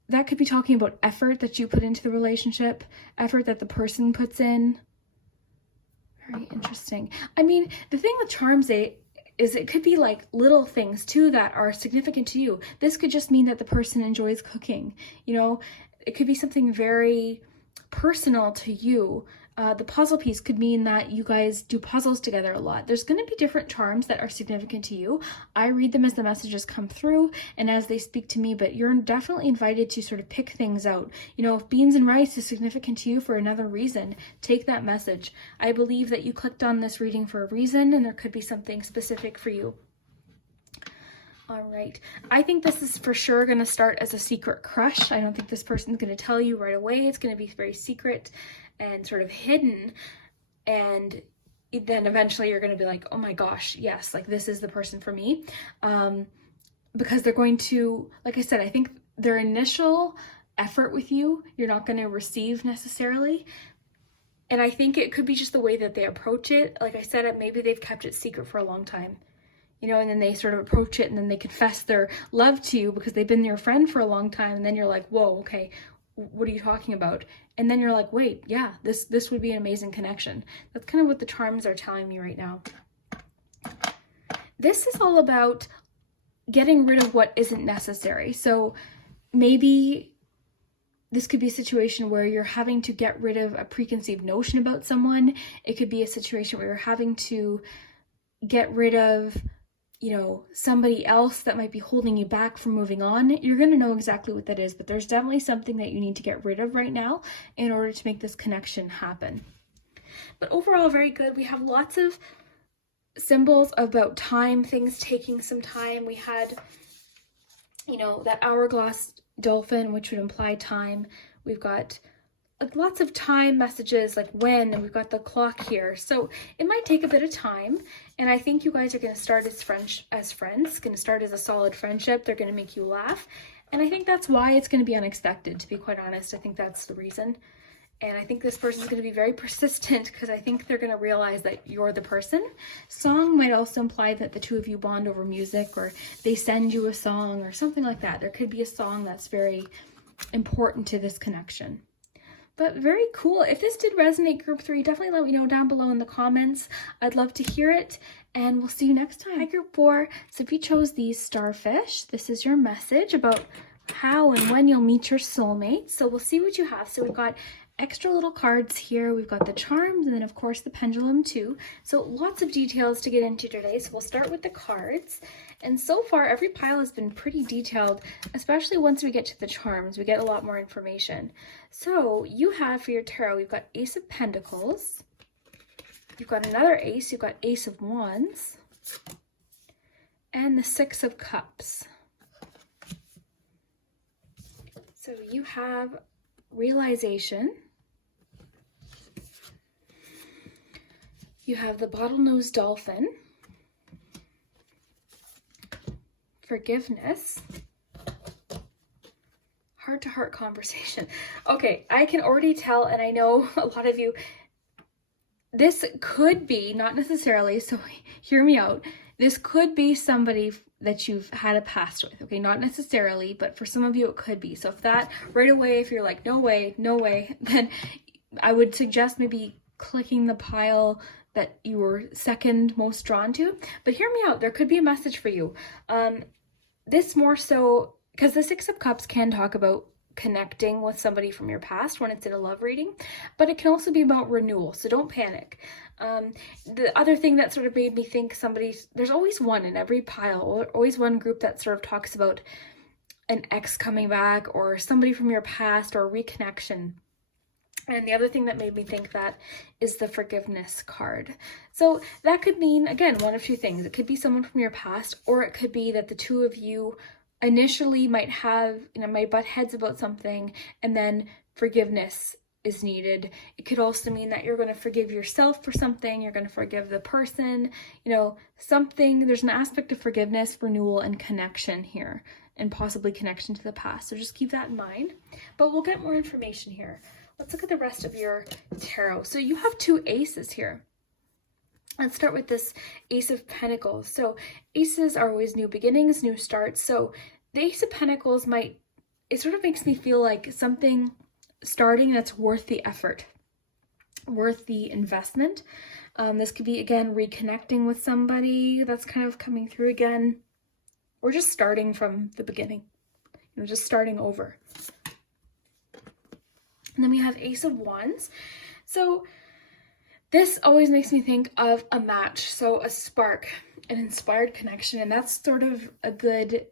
that could be talking about effort that you put into the relationship, effort that the person puts in. Very interesting. I mean, the thing with charms is it could be like little things too that are significant to you. This could just mean that the person enjoys cooking. You know, it could be something very personal to you. The puzzle piece could mean that you guys do puzzles together a lot. There's going to be different charms that are significant to you. I read them as the messages come through and as they speak to me, but you're definitely invited to sort of pick things out. You know, if beans and rice is significant to you for another reason, take that message. I believe that you clicked on this reading for a reason, and there could be something specific for you. All right. I think this is for sure going to start as a secret crush. I don't think this person's going to tell you right away. It's going to be very secret and sort of hidden. And then eventually you're going to be like, oh my gosh, yes, like this is the person for me. Because they're going to, like I said, I think their initial effort with you, you're not going to receive necessarily. And I think it could be just the way that they approach it. Like I said, maybe they've kept it secret for a long time. You know, and then they sort of approach it and then they confess their love to you because they've been your friend for a long time. And then you're like, whoa, okay, what are you talking about? And then you're like, wait, yeah, this would be an amazing connection. That's kind of what the charms are telling me right now. This is all about getting rid of what isn't necessary. So maybe this could be a situation where you're having to get rid of a preconceived notion about someone. It could be a situation where you're having to get rid of, you know, somebody else that might be holding you back from moving on. You're going to know exactly what that is, but there's definitely something that you need to get rid of right now in order to make this connection happen. But overall, very good. We have lots of symbols about time, things taking some time. We had, you know, that hourglass dolphin, which would imply time. We've got like lots of time messages, like when, and we've got the clock here. So it might take a bit of time, and I think you guys are going to start as friends, going to start as a solid friendship. They're going to make you laugh, and I think that's why it's going to be unexpected, to be quite honest. I think that's the reason. And I think this person is going to be very persistent because I think they're going to realize that you're the person. Song might also imply that the two of you bond over music, or they send you a song or something like that. There could be a song that's very important to this connection. But very cool. If this did resonate, Group 3, definitely let me know down below in the comments. I'd love to hear it, and we'll see you next time. Hi, Group 4. So if you chose these starfish, this is your message about how and when you'll meet your soulmate. So we'll see what you have. So we've got extra little cards here. We've got the charms, and then of course the pendulum too. So lots of details to get into today. So we'll start with the cards. And so far every pile has been pretty detailed, especially once we get to the charms. We get a lot more information. So you have for your tarot, we've got Ace of Pentacles. You've got another ace. You've got Ace of Wands. And the Six of Cups. So you have realization. You have the bottlenose dolphin. Forgiveness. Heart-to-heart conversation. Okay, I can already tell, and I know a lot of you, this could be, not necessarily, so hear me out, this could be somebody that you've had a past with, okay? Not necessarily, but for some of you it could be. So if that, right away, if you're like, no way, then I would suggest maybe clicking the pile that you were second most drawn to. But hear me out, there could be a message for you. This more so, because the Six of Cups can talk about connecting with somebody from your past when it's in a love reading, but it can also be about renewal, so don't panic. The other thing that sort of made me think there's always one in every pile, or always one group that sort of talks about an ex coming back or somebody from your past or reconnection. And the other thing that made me think that is the forgiveness card. So that could mean, again, one of two things. It could be someone from your past, or it could be that the two of you initially might butt heads about something, and then forgiveness is needed. It could also mean that you're going to forgive yourself for something, you're going to forgive the person, something. There's an aspect of forgiveness, renewal, and connection here, and possibly connection to the past. So just keep that in mind. But we'll get more information here. Let's look at the rest of your tarot. So you have two aces here. Let's start with this Ace of Pentacles. So aces are always new beginnings, new starts. So the Ace of Pentacles it sort of makes me feel like something starting that's worth the effort, worth the investment. This could be, again, reconnecting with somebody that's kind of coming through again, or just starting from the beginning, just starting over. And then we have Ace of Wands. So this always makes me think of a match, so a spark, an inspired connection, and that's sort of a good,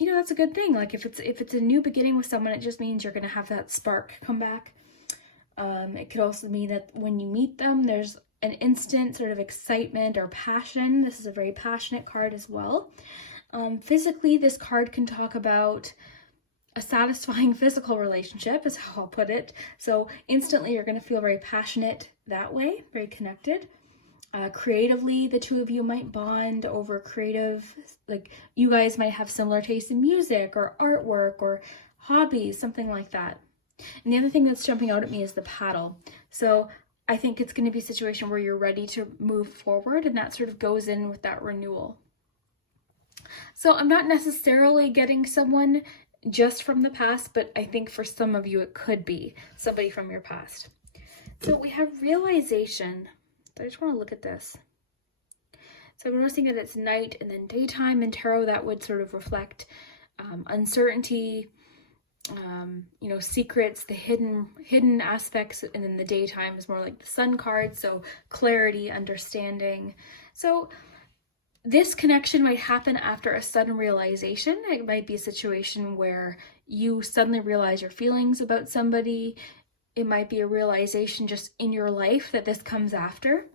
that's a good thing. Like if it's a new beginning with someone, it just means you're going to have that spark come back. It could also mean that when you meet them, there's an instant sort of excitement or passion. This is a very passionate card as well. Physically, this card can talk about a satisfying physical relationship, is how I'll put it. So instantly you're going to feel very passionate that way, very connected. Creatively, the two of you might bond over creative, like you guys might have similar taste in music or artwork or hobbies, something like that. And the other thing that's jumping out at me is the paddle. So I think it's going to be a situation where you're ready to move forward, and that sort of goes in with that renewal. So I'm not necessarily getting someone just from the past, but I think for some of you it could be somebody from your past. So we have realization. I just want to look at this. So I'm noticing that it's night and then daytime. In tarot, that would sort of reflect uncertainty, secrets, the hidden aspects, and then the daytime is more like the sun card, so clarity, understanding. So this connection might happen after a sudden realization. It might be a situation where you suddenly realize your feelings about somebody. It might be a realization just in your life that this comes after.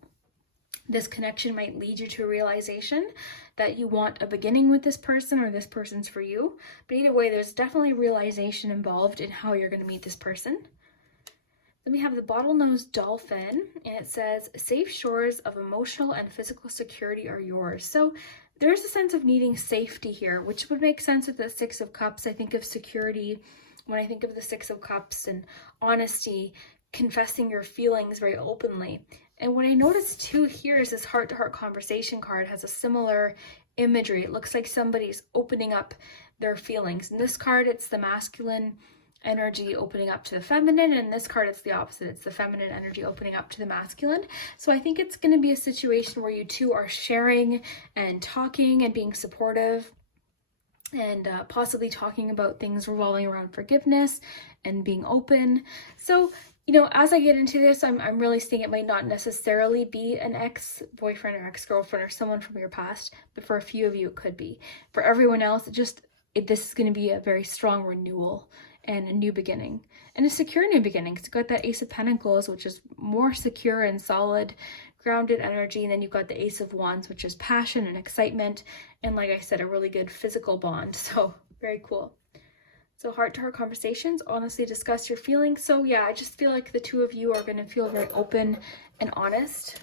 This connection might lead you to a realization that you want a beginning with this person, or this person's for you. But either way, there's definitely a realization involved in how you're going to meet this person. Then we have the bottlenose dolphin, and it says, safe shores of emotional and physical security are yours. So there's a sense of needing safety here, which would make sense with the Six of Cups. I think of security when I think of the Six of Cups, and honesty, confessing your feelings very openly. And what I noticed too here is this heart-to-heart conversation card has a similar imagery. It looks like somebody's opening up their feelings. In this card, it's the masculine energy opening up to the feminine, and in this card it's the opposite. It's the feminine energy opening up to the masculine. So I think it's going to be a situation where you two are sharing and talking and being supportive, and possibly talking about things revolving around forgiveness and being open. So as I get into this, I'm really seeing it might not necessarily be an ex-boyfriend or ex-girlfriend or someone from your past, but for a few of you it could be. For everyone else, this is going to be a very strong renewal and a new beginning, and a secure new beginning. So you've got that Ace of Pentacles, which is more secure and solid, grounded energy, and then you've got the Ace of Wands, which is passion and excitement, and like I said, a really good physical bond. So very cool. So heart-to-heart conversations, honestly discuss your feelings. So yeah, I just feel like the two of you are going to feel very open and honest.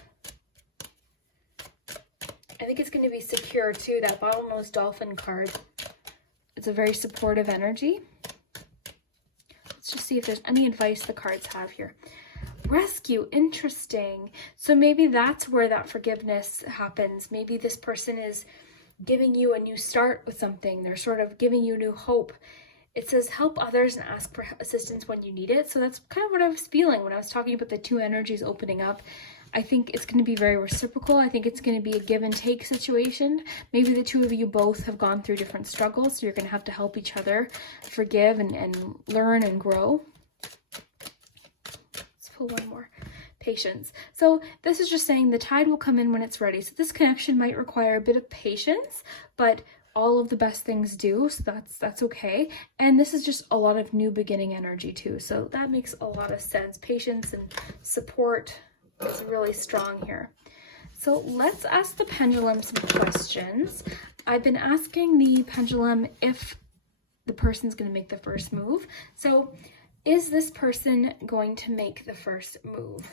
I think it's going to be secure too. That bottlenose dolphin card, it's a very supportive energy. Let's just see if there's any advice the cards have here. Rescue, interesting. So maybe that's where that forgiveness happens. Maybe this person is giving you a new start with something. They're sort of giving you new hope. It says help others and ask for assistance when you need it. So that's kind of what I was feeling when I was talking about the two energies opening up. I think it's going to be very reciprocal. I think it's going to be a give and take situation. Maybe the two of you both have gone through different struggles, so you're going to help each other forgive and learn and grow. Let's pull one more. Patience. So this is just saying the tide will come in when it's ready. So this connection might require a bit of patience, but all of the best things do, so that's okay. And this is just a lot of new beginning energy too, so that makes a lot of sense. Patience and support is really strong here. So let's ask the pendulum some questions. I've been asking the pendulum if the person's going to make the first move. So is this person going to make the first move?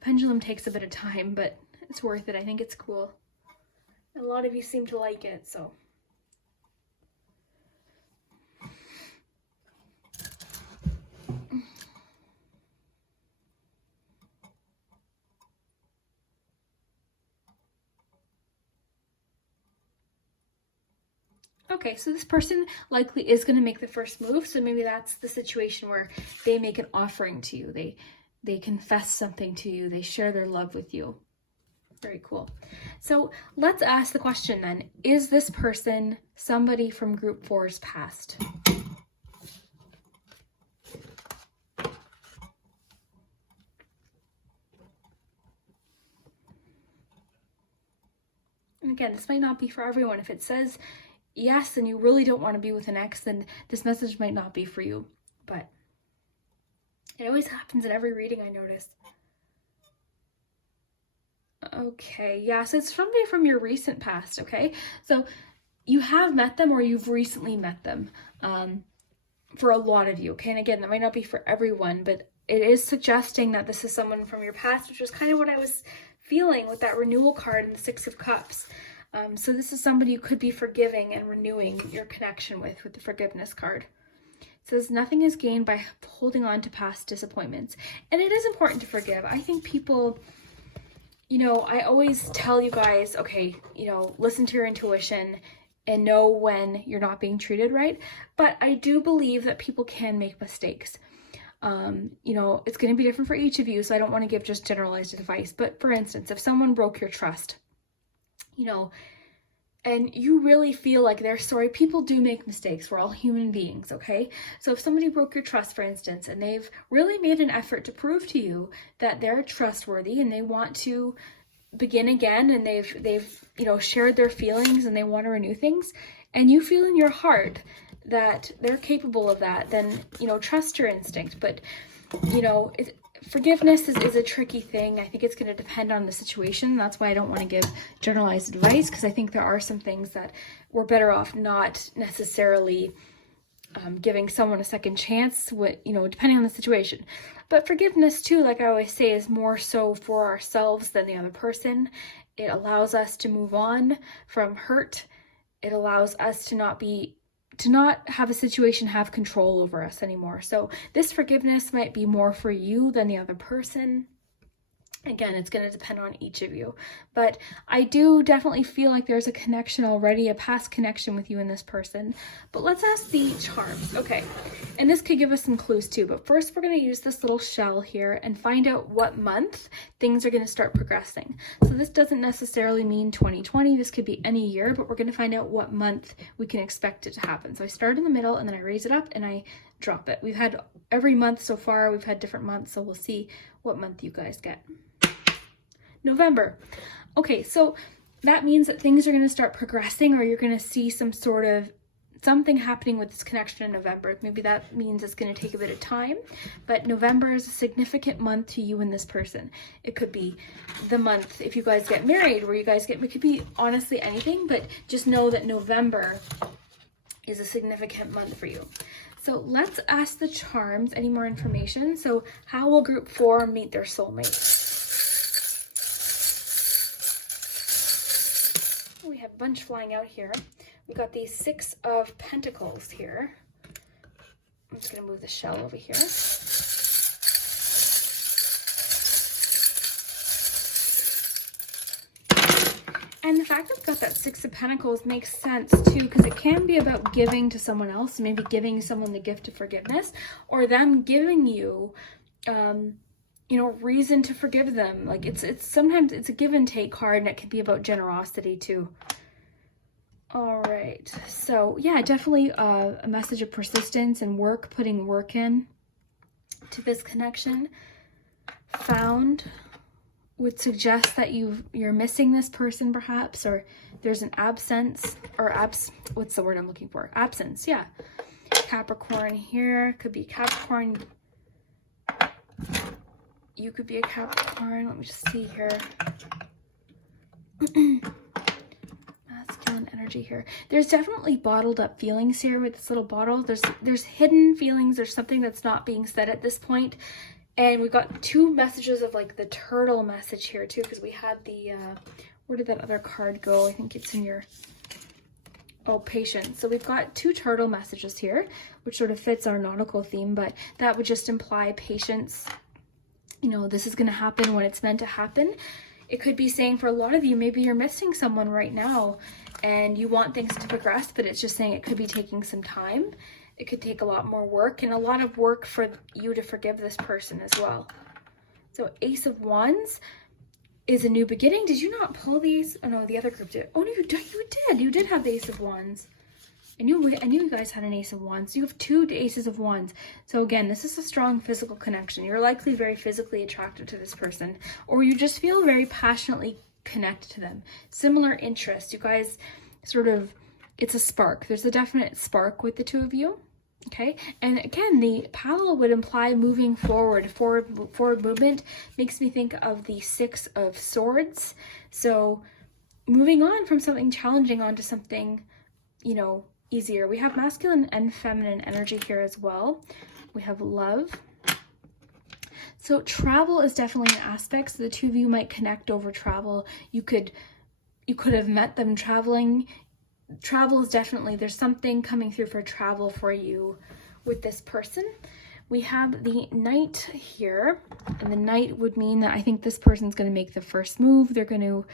Pendulum takes a bit of time, but it's worth it. I think it's cool. A lot of you seem to like it, so. Okay, so this person likely is going to make the first move, so maybe that's the situation where they make an offering to you. They confess something to you. They share their love with you. Very cool. So let's ask the question then. Is this person somebody from Group 4's past? And again, this might not be for everyone. If it says yes and you really don't want to be with an ex, then this message might not be for you. But it always happens in every reading, I notice. Okay, yeah, so it's somebody from your recent past, okay? So you have met them or you've recently met them for a lot of you, okay? And again, that might not be for everyone, but it is suggesting that this is someone from your past, which was kind of what I was feeling with that renewal card and the Six of Cups. So this is somebody you could be forgiving and renewing your connection with the forgiveness card. It says nothing is gained by holding on to past disappointments. And it is important to forgive. I think people, you know, I always tell you guys, okay, you know, listen to your intuition and know when you're not being treated right. But I do believe that people can make mistakes. You know, it's going to be different for each of you, so I don't want to give just generalized advice. But for instance, if someone broke your trust, you know, and you really feel like they're sorry, people do make mistakes. We're all human beings, okay? So if somebody broke your trust, for instance, and they've really made an effort to prove to you that they're trustworthy and they want to begin again, and they've you know, shared their feelings and they want to renew things, and you feel in your heart that they're capable of that, then, you know, trust your instinct. But, you know, forgiveness is a tricky thing. I think it's going to depend on the situation. That's why I don't want to give generalized advice, because I think there are some things that we're better off not necessarily giving someone a second chance, you know, depending on the situation. But forgiveness too, like I always say, is more so for ourselves than the other person. It allows us to move on from hurt. It allows us to not have a situation have control over us anymore. So this forgiveness might be more for you than the other person. Again, it's going to depend on each of you. But I do definitely feel like there's a connection already, a past connection with you and this person. But let's ask the charms. Okay, and this could give us some clues too. But first, we're going to use this little shell here and find out what month things are going to start progressing. So this doesn't necessarily mean 2020. This could be any year, but we're going to find out what month we can expect it to happen. So I start in the middle and then I raise it up and I drop it. We've had every month so far. We've had different months, so we'll see what month you guys get. November. Okay, so that means that things are going to start progressing, or you're going to see some sort of something happening with this connection in November. Maybe that means it's going to take a bit of time, but November is a significant month to you and this person. It could be the month if you guys get married, where you guys get, it could be honestly anything, but just know that November is a significant month for you. So let's ask the charms any more information. So how will group 4 meet their soulmate? We have a bunch flying out here. We got the 6 of Pentacles here. I'm just going to move the shell over here. And the fact that we've got that 6 of Pentacles makes sense too, because it can be about giving to someone else, maybe giving someone the gift of forgiveness, or them giving you, you know, reason to forgive them. Like it's sometimes it's a give and take card, and it can be about generosity too. All right, so yeah, definitely a message of persistence and work, putting work in to this connection. Found would suggest that you're missing this person perhaps, or there's an absence, or what's the word I'm looking for? Absence, yeah. Capricorn here, could be Capricorn. You could be a Capricorn. Let me just see here. Masculine energy here. There's definitely bottled up feelings here with this little bottle. There's hidden feelings. There's something that's not being said at this point. And we've got 2 messages of like the turtle message here too, because we had the, where did that other card go? I think it's in your, oh, patience. So we've got 2 turtle messages here, which sort of fits our nautical theme, but that would just imply patience. You know, this is going to happen when it's meant to happen. It could be saying for a lot of you, maybe you're missing someone right now and you want things to progress, but it's just saying it could be taking some time. It could take a lot more work, and a lot of work for you to forgive this person as well. So Ace of Wands is a new beginning. Did you not pull these? Oh no, the other group did. Oh no, you did. You did have the Ace of Wands. I knew you guys had an Ace of Wands. You have 2 Aces of Wands. So again, this is a strong physical connection. You're likely very physically attracted to this person, or you just feel very passionately connected to them. Similar interests. You guys sort of, it's a spark. There's a definite spark with the 2 of you. Okay, and again, the Palo would imply moving forward. Forward movement makes me think of the 6 of Swords. So moving on from something challenging onto something, you know, easier. We have masculine and feminine energy here as well. We have love. So travel is definitely an aspect. So the 2 of you might connect over travel. You could have met them traveling. Travel is definitely, there's something coming through for travel for you with this person. We have the Knight here, and the Knight would mean that I think this person's going to make the first move. They're going to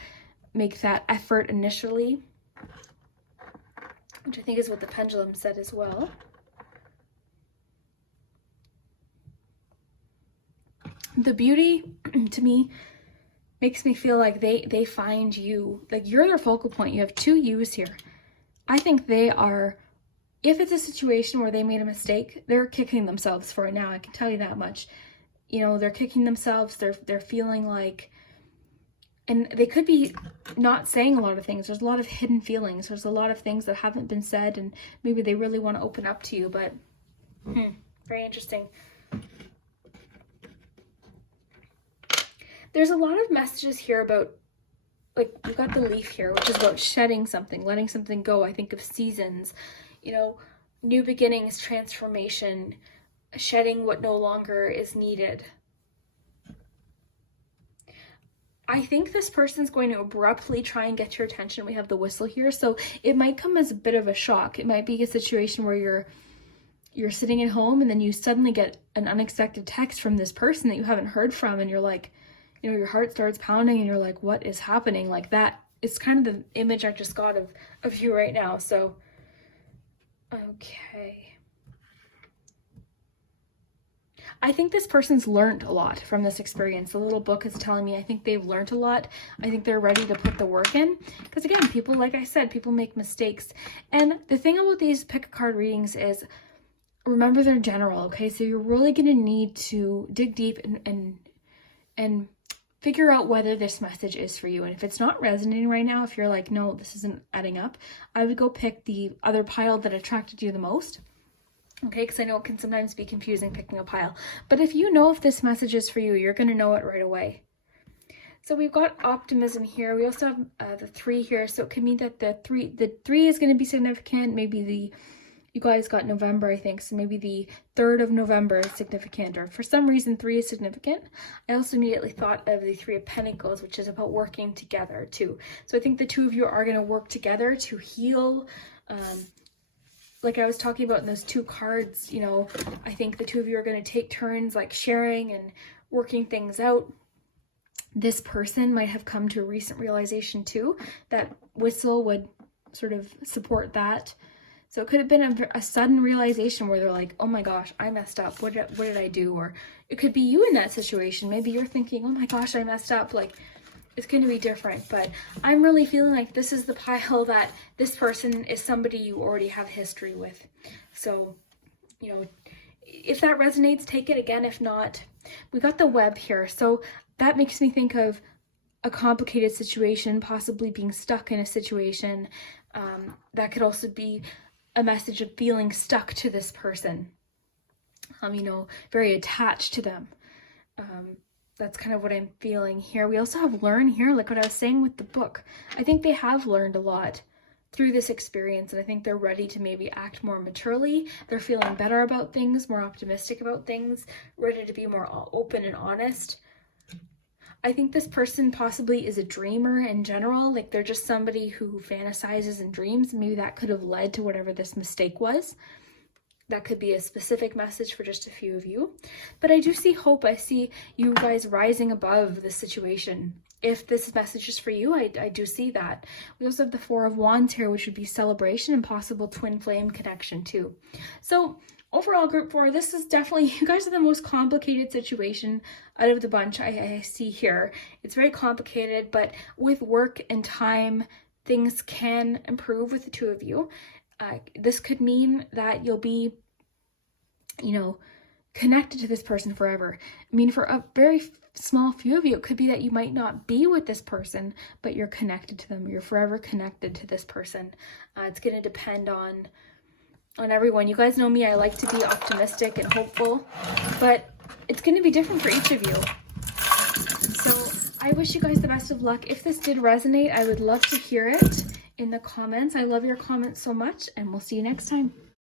make that effort initially, which I think is what the Pendulum said as well. The Beauty, to me, makes me feel like they find you, like you're their focal point. You have 2 yous here. I think they are, if it's a situation where they made a mistake, they're kicking themselves for it now. I can tell you that much. You know, they're kicking themselves. They're feeling like, and they could be not saying a lot of things. There's a lot of hidden feelings. There's a lot of things that haven't been said, and maybe they really want to open up to you, but very interesting. There's a lot of messages here about, like, we've got the leaf here, which is about shedding something, letting something go. I think of seasons, you know, new beginnings, transformation, shedding what no longer is needed. I think this person's going to abruptly try and get your attention. We have the whistle here, so it might come as a bit of a shock. It might be a situation where you're sitting at home and then you suddenly get an unexpected text from this person that you haven't heard from, and you're like, you know, your heart starts pounding and you're like, what is happening? Like that, it's kind of the image I just got of you right now. So, okay. I think this person's learned a lot from this experience. The little book is telling me I think they've learned a lot. I think they're ready to put the work in. Because again, people, like I said, people make mistakes. And the thing about these pick a card readings is, remember they're general, okay? So you're really going to need to dig deep and figure out whether this message is for you. And if it's not resonating right now, if you're like, no, this isn't adding up, I would go pick the other pile that attracted you the most. Okay, because I know it can sometimes be confusing picking a pile. But if you know if this message is for you, you're going to know it right away. So we've got optimism here. We also have the 3 here. So it could mean that the three is going to be significant. Maybe you guys got November, I think. So maybe the 3rd of November is significant, or for some reason 3 is significant. I also immediately thought of the 3 of Pentacles, which is about working together too. So I think the 2 of you are going to work together to heal. Like I was talking about in those 2 cards, you know, I think the 2 of you are going to take turns like sharing and working things out. This person might have come to a recent realization too, that whistle would sort of support that. So it could have been a sudden realization where they're like, oh my gosh, I messed up. What did I do? Or it could be you in that situation. Maybe you're thinking, oh my gosh, I messed up. Like, it's going to be different. But I'm really feeling like this is the pile that this person is somebody you already have history with. So, you know, if that resonates, take it. Again, if not, we got the web here. So that makes me think of a complicated situation, possibly being stuck in a situation. That could also be a message of feeling stuck to this person, you know, very attached to them. That's kind of what I'm feeling here. We also have learn here, like what I was saying with the book. I think they have learned a lot through this experience, and I think they're ready to maybe act more maturely. They're feeling better about things, more optimistic about things, ready to be more open and honest. I think this person possibly is a dreamer in general, like they're just somebody who fantasizes and dreams. Maybe that could have led to whatever this mistake was. That could be a specific message for just a few of you. But I do see hope. I see you guys rising above the situation. If this message is for you, I do see that. We also have the 4 of Wands here, which would be celebration and possible twin flame connection too. So overall, group 4, this is definitely, you guys are the most complicated situation out of the bunch I see here. It's very complicated, but with work and time, things can improve with the 2 of you. This could mean that you'll be, you know, connected to this person forever. I mean, for a very small few of you, it could be that you might not be with this person, but you're connected to them. You're forever connected to this person. It's going to depend on everyone. You guys know me, I like to be optimistic and hopeful, but it's going to be different for each of you. So I wish you guys the best of luck. If this did resonate, I would love to hear it in the comments. I love your comments so much, and we'll see you next time.